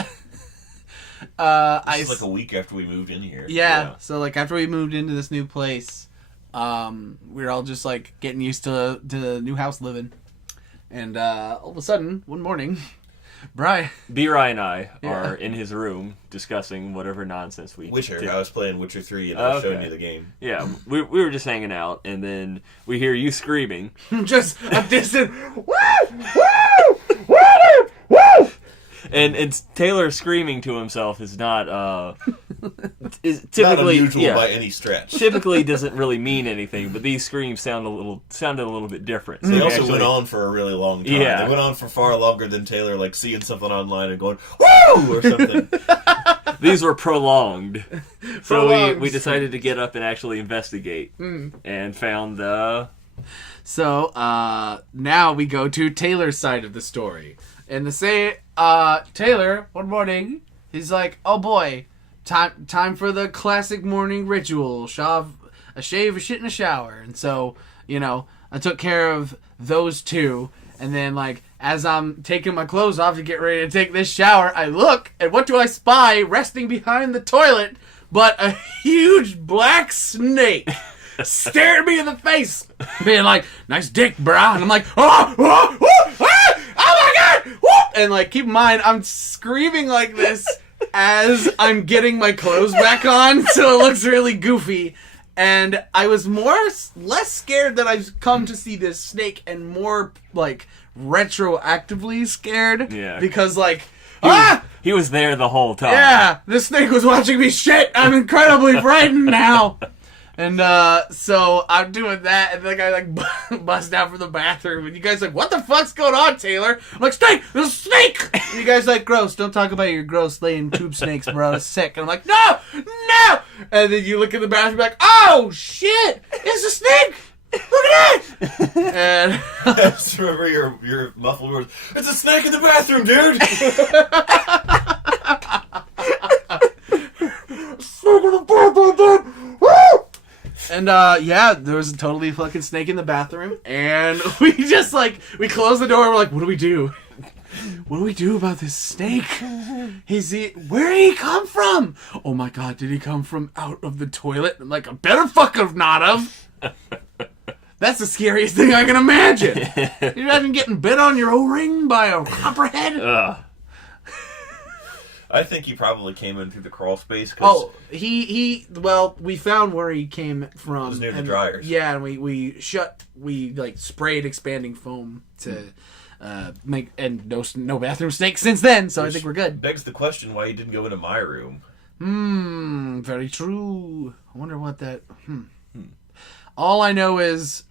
This is like a week after we moved in here. Yeah, so like after we moved into this new place, we were all just like getting used to the new house living, and all of a sudden one morning, Brian, B-Rye and I Yeah. are in his room discussing whatever nonsense we Witcher. did. I was playing Witcher 3 and I was showing Okay. you the game. Yeah, we were just hanging out, and then we hear you screaming. just a distant woo, And Taylor screaming to himself is not is Not typically unusual by any stretch. typically doesn't really mean anything, but these screams sounded a little bit different. So They we also actually- went on for a really long time. Yeah. They went on for far longer than Taylor, like seeing something online and going, woo! Or something. These were prolonged. So Prolonged. we decided to get up and actually investigate, and found So now we go to Taylor's side of the story, and to say Taylor one morning he's like, oh boy, time for the classic morning ritual, a shave, a shit, and a shower. And so I took care of those two, and then like as I'm taking my clothes off to get ready to take this shower, I look, and what do I spy resting behind the toilet but a huge black snake staring me in the face, being like, nice dick, brah. And I'm like, oh my god! Whoa! And like, keep in mind, I'm screaming like this as I'm getting my clothes back on, so it looks really goofy. And I was less scared that I've come to see this snake, and more like retroactively scared. Yeah. Because like, he was there the whole time. yeah, this snake was watching me shit. I'm incredibly frightened now. And so I'm doing that, and then I like bust out from the bathroom, and you guys like, what the fuck's going on, Taylor? I'm like, snake! There's a snake! And you guys like, gross, don't talk about your gross laying tube snakes, bro. It's sick. And I'm like, no! And then you look in the bathroom like, oh shit! It's a snake! Look at it! And I just remember your muffled words. It's a snake in the bathroom, dude! snake in the bathroom, dude! Woo! And yeah, there was a totally fucking snake in the bathroom, and we just like, we closed the door, and we're like, what do we do? What do we do about this snake? Where did he come from? Oh my god, did he come from out of the toilet? I'm like, I better fucking not have. That's the scariest thing I can imagine. You imagine getting bit on your O-ring by a copperhead? Ugh. I think he probably came in through the crawl space. Cause Well, we found where he came from. It was near the and- dryers. Yeah, and we like sprayed expanding foam to make, and no bathroom snakes since then, so I think we're good. begs the question why he didn't go into my room. Very true. I wonder what that, All I know is,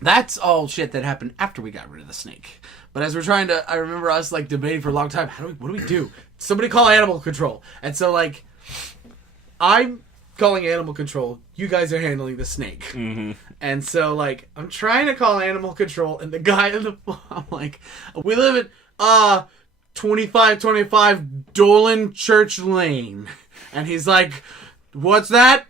that's all shit that happened after we got rid of the snake. But as we're trying to, I remember us like debating for a long time, what do we do? Somebody call animal control. And so like, I'm calling animal control. You guys are handling the snake. Mm-hmm. And so like, I'm trying to call animal control, and the guy in the, I'm like, we live at, 2525 Dolan Church Lane. And he's like, what's that?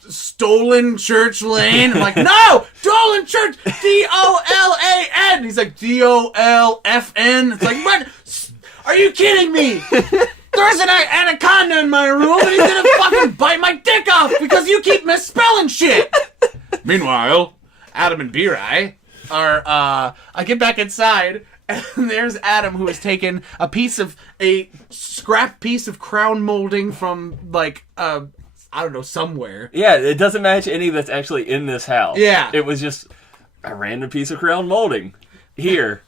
Stolen Church Lane. I'm like, no! Dolan Church! D-O-L-A-N! He's like, D-O-L-F-N? It's like, what? Are you kidding me? There's an anaconda in my room and he's gonna fucking bite my dick off because you keep misspelling shit! Meanwhile, Adam and B-Rai are, I get back inside and there's Adam who has taken a scrap piece of crown molding from, like, I don't know, somewhere. Yeah, it doesn't match any that's actually in this house. Yeah. It was just a random piece of crown molding. Here.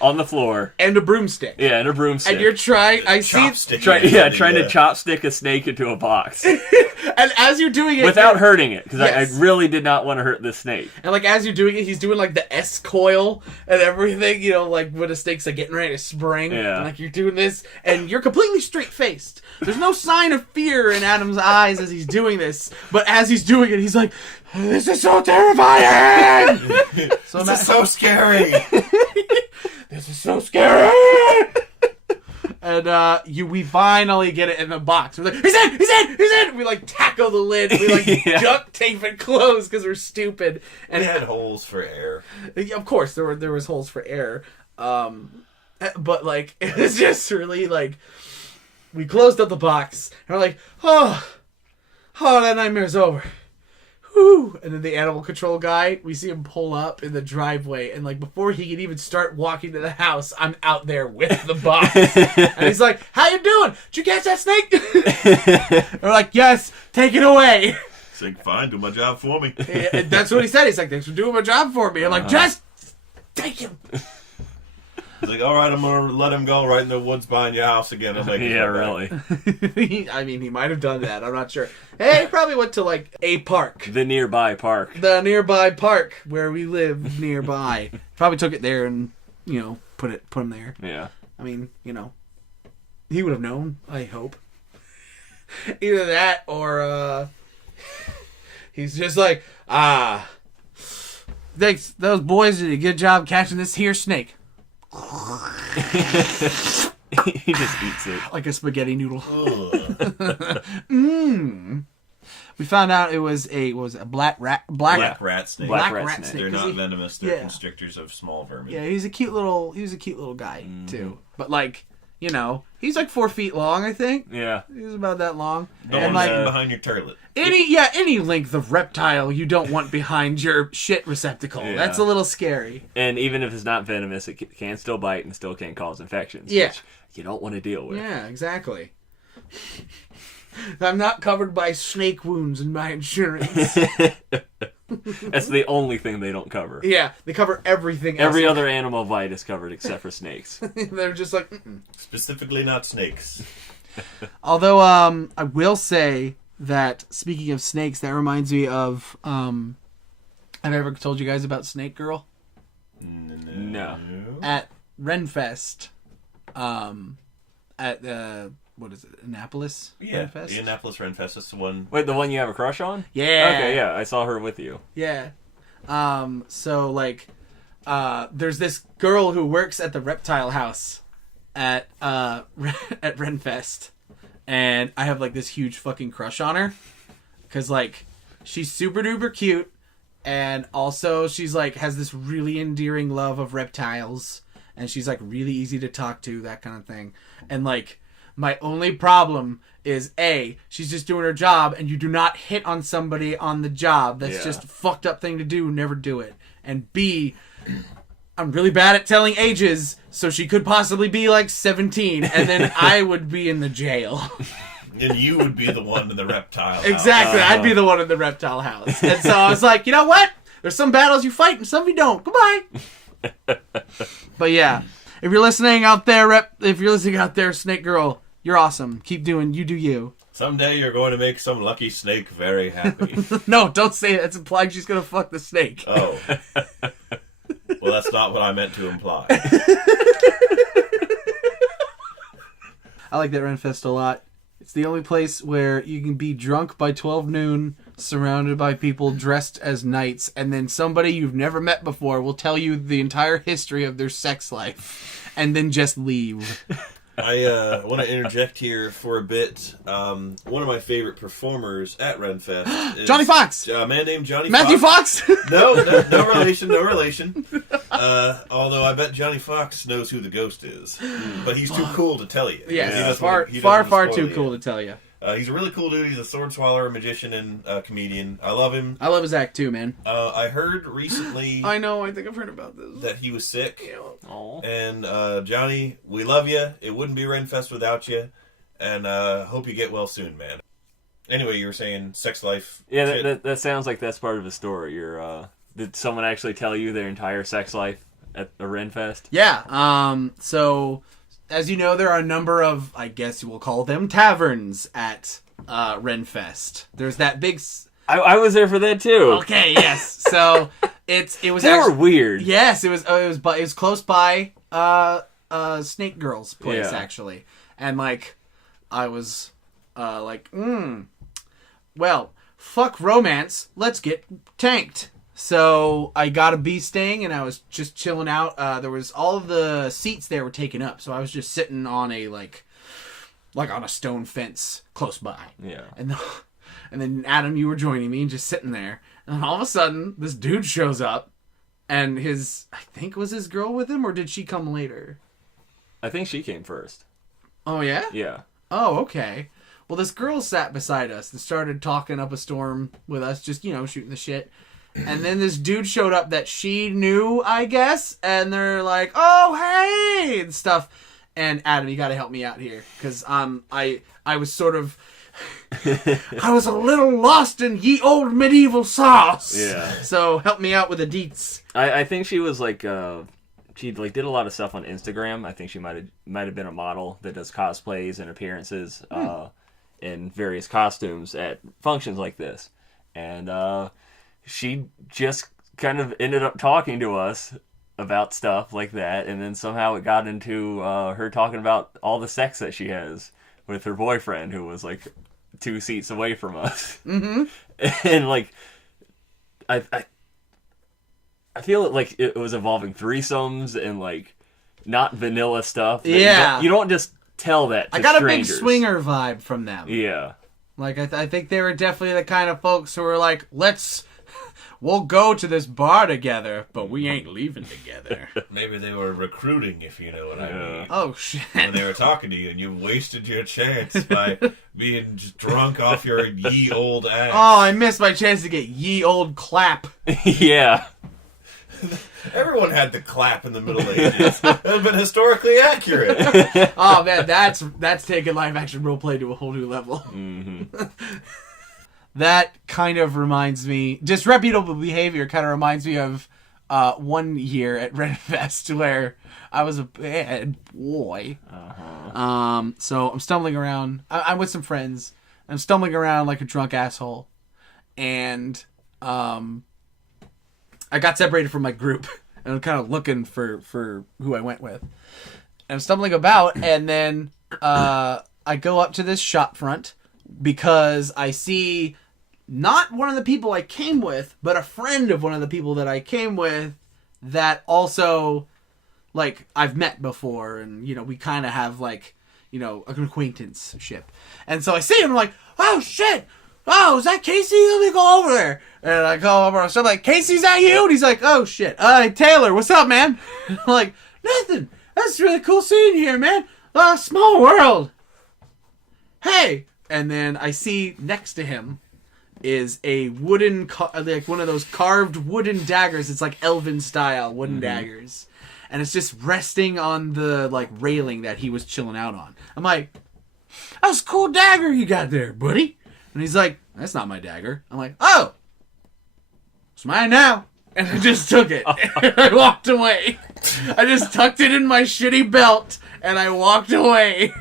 On the floor. And a broomstick. Yeah, and a broomstick. And you're trying... trying to chopstick a snake into a box. And as you're doing it... Without hurting it, because yes. I really did not want to hurt this snake. And, like, as you're doing it, he's doing, like, the S-coil and everything, you know, like, when a snake's, like, getting ready to spring. Yeah. And, like, you're doing this, and you're completely straight-faced. There's no sign of fear in Adam's eyes as he's doing this. But as he's doing it, he's like, this is so terrifying! This is so scary! This is so scary! And we finally get it in the box. We're like, he's in! We like tackle the lid. We like duct tape it closed because we're stupid. And it had holes for air. Of course, there was holes for air. But like it was just really like we closed up the box and we're like, oh, that nightmare's over. Whew. And then the animal control guy, we see him pull up in the driveway, and like before he can even start walking to the house, I'm out there with the box. And he's like, how you doing? Did you catch that snake? We're like, yes, take it away. He's like, fine, do my job for me. And that's what he said. He's like, thanks for doing my job for me. I'm like, just take him. He's like, all right, I'm going to let him go right in the woods behind your house again. I'm like, yeah, really. I mean, he might have done that. I'm not sure. Hey, he probably went to, like, a park. The nearby park. The nearby park where we live nearby. Probably took it there and, you know, put him there. Yeah. I mean, you know, he would have known, I hope. Either that or, he's just like, thanks, those boys did a good job catching this here snake. He just eats it like a spaghetti noodle. We found out it was a black rat snake. Black rat snake. They're not venomous. They're constrictors of small vermin. Yeah, he's a cute little guy too. But like, you know, he's like 4 feet long, I think. Yeah, he's about that long. And like behind your turlet. Any length of reptile you don't want behind your shit receptacle. Yeah. That's a little scary. And even if it's not venomous, it can still bite and still can cause infections. Yeah, which you don't want to deal with. Yeah, exactly. I'm not covered by snake wounds in my insurance. That's the only thing they don't cover. Yeah, they cover everything else. Every other animal bite is covered except for snakes. They're just like, specifically not snakes. Although, I will say that, speaking of snakes, that reminds me of, have I ever told you guys about Snake Girl? No. At Ren-Fest, at, what is it, Annapolis? Yeah, Ren-Fest? the Annapolis Ren-Fest. That's the one. Wait, the one you have a crush on? Yeah. Okay, yeah, I saw her with you. Yeah. So, like, there's this girl who works at the reptile house at Ren-Fest. And I have, like, this huge fucking crush on her. Because, like, she's super duper cute. And also, she's, like, has this really endearing love of reptiles. And she's, like, really easy to talk to, that kind of thing. And, like, my only problem is, A, she's just doing her job. And you do not hit on somebody on the job. That's just a fucked up thing to do. Never do it. And B, I'm really bad at telling ages, so she could possibly be like 17, and then I would be in the jail. And you would be the one in the reptile house. Exactly, I'd be the one in the reptile house. And so I was like, you know what? There's some battles you fight and some you don't. Goodbye. But yeah, if you're listening out there, Snake Girl, you're awesome. Keep doing, you do you. Someday you're going to make some lucky snake very happy. No, don't say it. It's implied she's going to fuck the snake. Oh. Well, that's not what I meant to imply. I like that Ren-Fest a lot. It's the only place where you can be drunk by 12 noon, surrounded by people dressed as knights, and then somebody you've never met before will tell you the entire history of their sex life. and then just leave. I want to interject here for a bit. One of my favorite performers at Ren-Fest is Johnny Fox! A man named Johnny Matthew Fox. Fox? No relation, no relation. Although I bet Johnny Fox knows who the ghost is. But he's too cool to tell you. Yes, He far doesn't too spoil cool you. to tell you. He's a really cool dude. He's a sword swallower, magician, and comedian. I love him. I love his act too, man. I heard recently I know, I think I've heard about this. that he was sick. Aw. And Johnny, we love you. It wouldn't be Ren-Fest without you. And hope you get well soon, man. Anyway, you were saying sex life. Yeah, shit. that sounds like that's part of the story. Did someone actually tell you their entire sex life at a Ren-Fest? Yeah, so, as you know, there are a number of, I guess you will call them, taverns at Ren-Fest. There's that big... I was there for that too. Okay, yes. So, it was They were actually... weird. Yes, it was close by Snake Girl's place, Yeah. actually. And, like, I was, well, fuck romance, let's get tanked. So I got a bee sting, and I was just chilling out. There was all of the seats there were taken up, so I was just sitting on a like on a stone fence close by. Yeah. And then Adam, you were joining me and just sitting there, and then all of a sudden this dude shows up, and I think was his girl with him, or did she come later? I think she came first. Oh yeah. Yeah. Oh, okay. Well, this girl sat beside us and started talking up a storm with us, just, shooting the shit. And then this dude showed up that she knew, I guess, and they're like, oh, hey, and stuff. And Adam, you gotta help me out here, because I was sort of... I was a little lost in ye old medieval sauce. Yeah. So help me out with the deets. I think she was like she like did a lot of stuff on Instagram. I think she might have been a model that does cosplays and appearances in various costumes at functions like this. And she just kind of ended up talking to us about stuff like that, and then somehow it got into her talking about all the sex that she has with her boyfriend, who was like 2 seats away from us. Mm-hmm. And like I feel like it was involving threesomes and like not vanilla stuff. Yeah. You don't just tell that to I got strangers. a big swinger vibe from them. Yeah. Like, I think they were definitely the kind of folks who were like, we'll go to this bar together, but we ain't leaving together. Maybe they were recruiting, if you know what I mean. Oh, shit. When they were talking to you, and you wasted your chance by being just drunk off your ye old ass. Oh, I missed my chance to get ye old clap. Yeah. Everyone had the clap in the Middle Ages. That would have been historically accurate. Oh, man, that's taking live action roleplay to a whole new level. Mm-hmm. That kind of reminds me, disreputable behavior kind of reminds me of one year at Ren-Fest where I was a bad boy. Uh-huh. So I'm stumbling around. I'm with some friends. I'm stumbling around like a drunk asshole. And I got separated from my group. And I'm kind of looking for who I went with. And I'm stumbling about, and then I go up to this shop front because I see not one of the people I came with, but a friend of one of the people that I came with that also, like, I've met before, and, we kind of have, like, an acquaintanceship. And so I see him, I'm like, oh, shit! Oh, is that Casey? Let me go over there. And I go over, so I'm like, Casey, is that you? And he's like, oh, shit. Taylor, what's up, man? I'm like, nothing. That's really cool seeing you here, man. Small world. Hey. And then I see next to him is a wooden, like one of those carved wooden daggers. It's like elven style wooden daggers. And it's just resting on the, like, railing that he was chilling out on. I'm like, that's a cool dagger you got there, buddy. And he's like, that's not my dagger. I'm like, oh, it's mine now. And I just took it. And I walked away. I just tucked it in my shitty belt, and I walked away.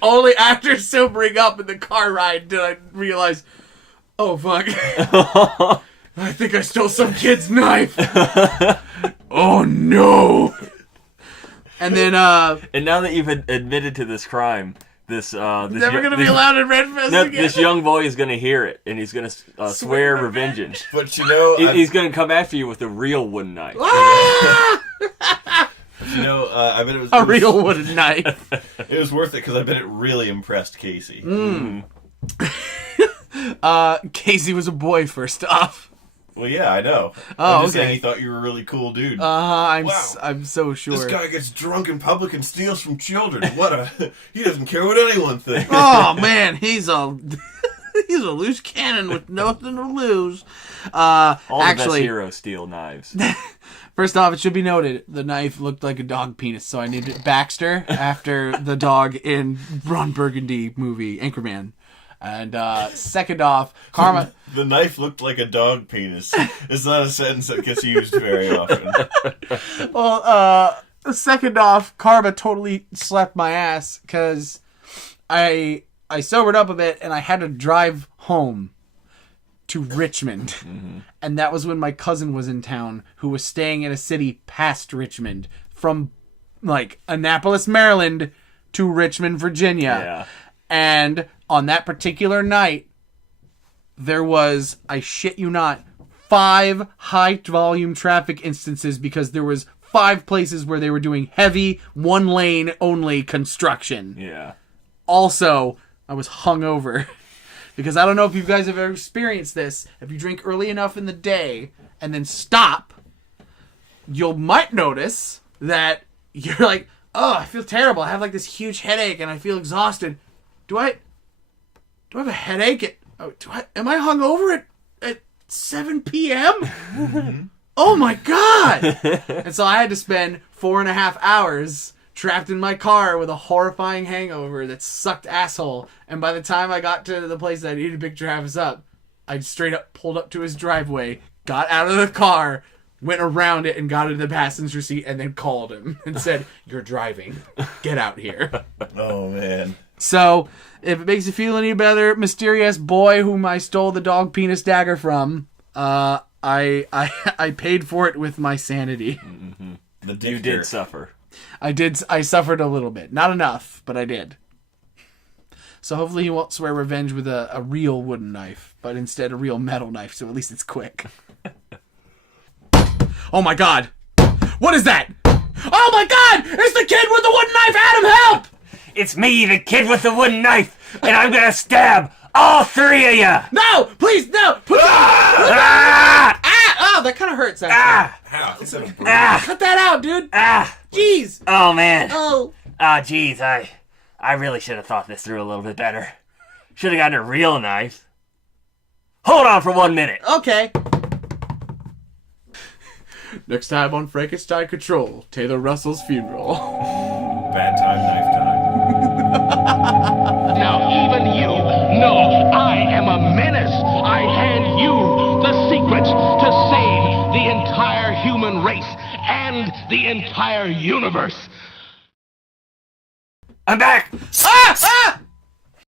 Only after sobering up in the car ride did I realize, oh, fuck. I think I stole some kid's knife. Oh, no. And then, And now that you've admitted to this crime, this never gonna be allowed in Ren-Fest again. This young boy is gonna hear it, and he's gonna swear revenge. But He's gonna come after you with a real wooden knife. If You know, I bet it was A real wooden knife. It was worth it because I bet it really impressed Casey. Casey was a boy, first off. Well, yeah, I know. Oh, I'm just saying okay. he thought you were a really cool dude. I'm Wow. I'm so sure. This guy gets drunk in public and steals from children. He doesn't care what anyone thinks. Oh man, he's a he's a loose cannon with nothing to lose. All the best Actually, heroes steal knives. first off, it should be noted the knife looked like a dog penis, so I named it Baxter after the dog in Ron Burgundy movie Anchorman. And second off, Karma. The knife looked like a dog penis. It's not a sentence that gets used very often. Well, second off, Karma totally slapped my ass because I sobered up a bit and I had to drive home to Richmond. And that was when my cousin was in town, who was staying in a city past Richmond, from like Annapolis, Maryland to Richmond, Virginia. Yeah. And on that particular night, there was, I shit you not, 5 high-volume traffic instances because there was 5 places where they were doing heavy, one-lane only construction. Yeah. Also, I was hungover. Because I don't know if you guys have ever experienced this. If you drink early enough in the day and then stop, you might notice that you're like, oh, I feel terrible. I have like this huge headache and I feel exhausted. Do I have a headache? Am I hungover at 7 p.m.? Oh my God! And so I had to spend 4.5 hours trapped in my car with a horrifying hangover that sucked asshole. And by the time I got to the place that I needed to pick Travis up, I straight up pulled up to his driveway, got out of the car, went around it and got into the passenger seat and then called him and said, "You're driving. Get out here." Oh, man. So, if it makes you feel any better, mysterious boy whom I stole the dog penis dagger from, I paid for it with my sanity. The You dick did jerk. suffer. I suffered a little bit. Not enough, but I did. So hopefully he won't swear revenge with a real wooden knife, but instead a real metal knife, so at least it's quick. Oh my God! What is that? Oh my God! It's the kid with the wooden knife! Adam, help! It's me, the kid with the wooden knife, and I'm gonna stab all 3 of you! No! Please, no! Put Ah! Ah! Oh, that kind of hurts, actually. Ow, it's a Ah! Cut that out, dude! Ah! Jeez! Oh, man. Oh! Ah, jeez, I really should have thought this through a little bit better. Should have gotten a real knife. Hold on for 1 minute. Okay. Next time on Frankenstein Control, Taylor Russell's funeral. bad time, knife time. Now even you know I am a menace. I hand you the secrets to save the entire human race and the entire universe. I'm back. Ah! Ah!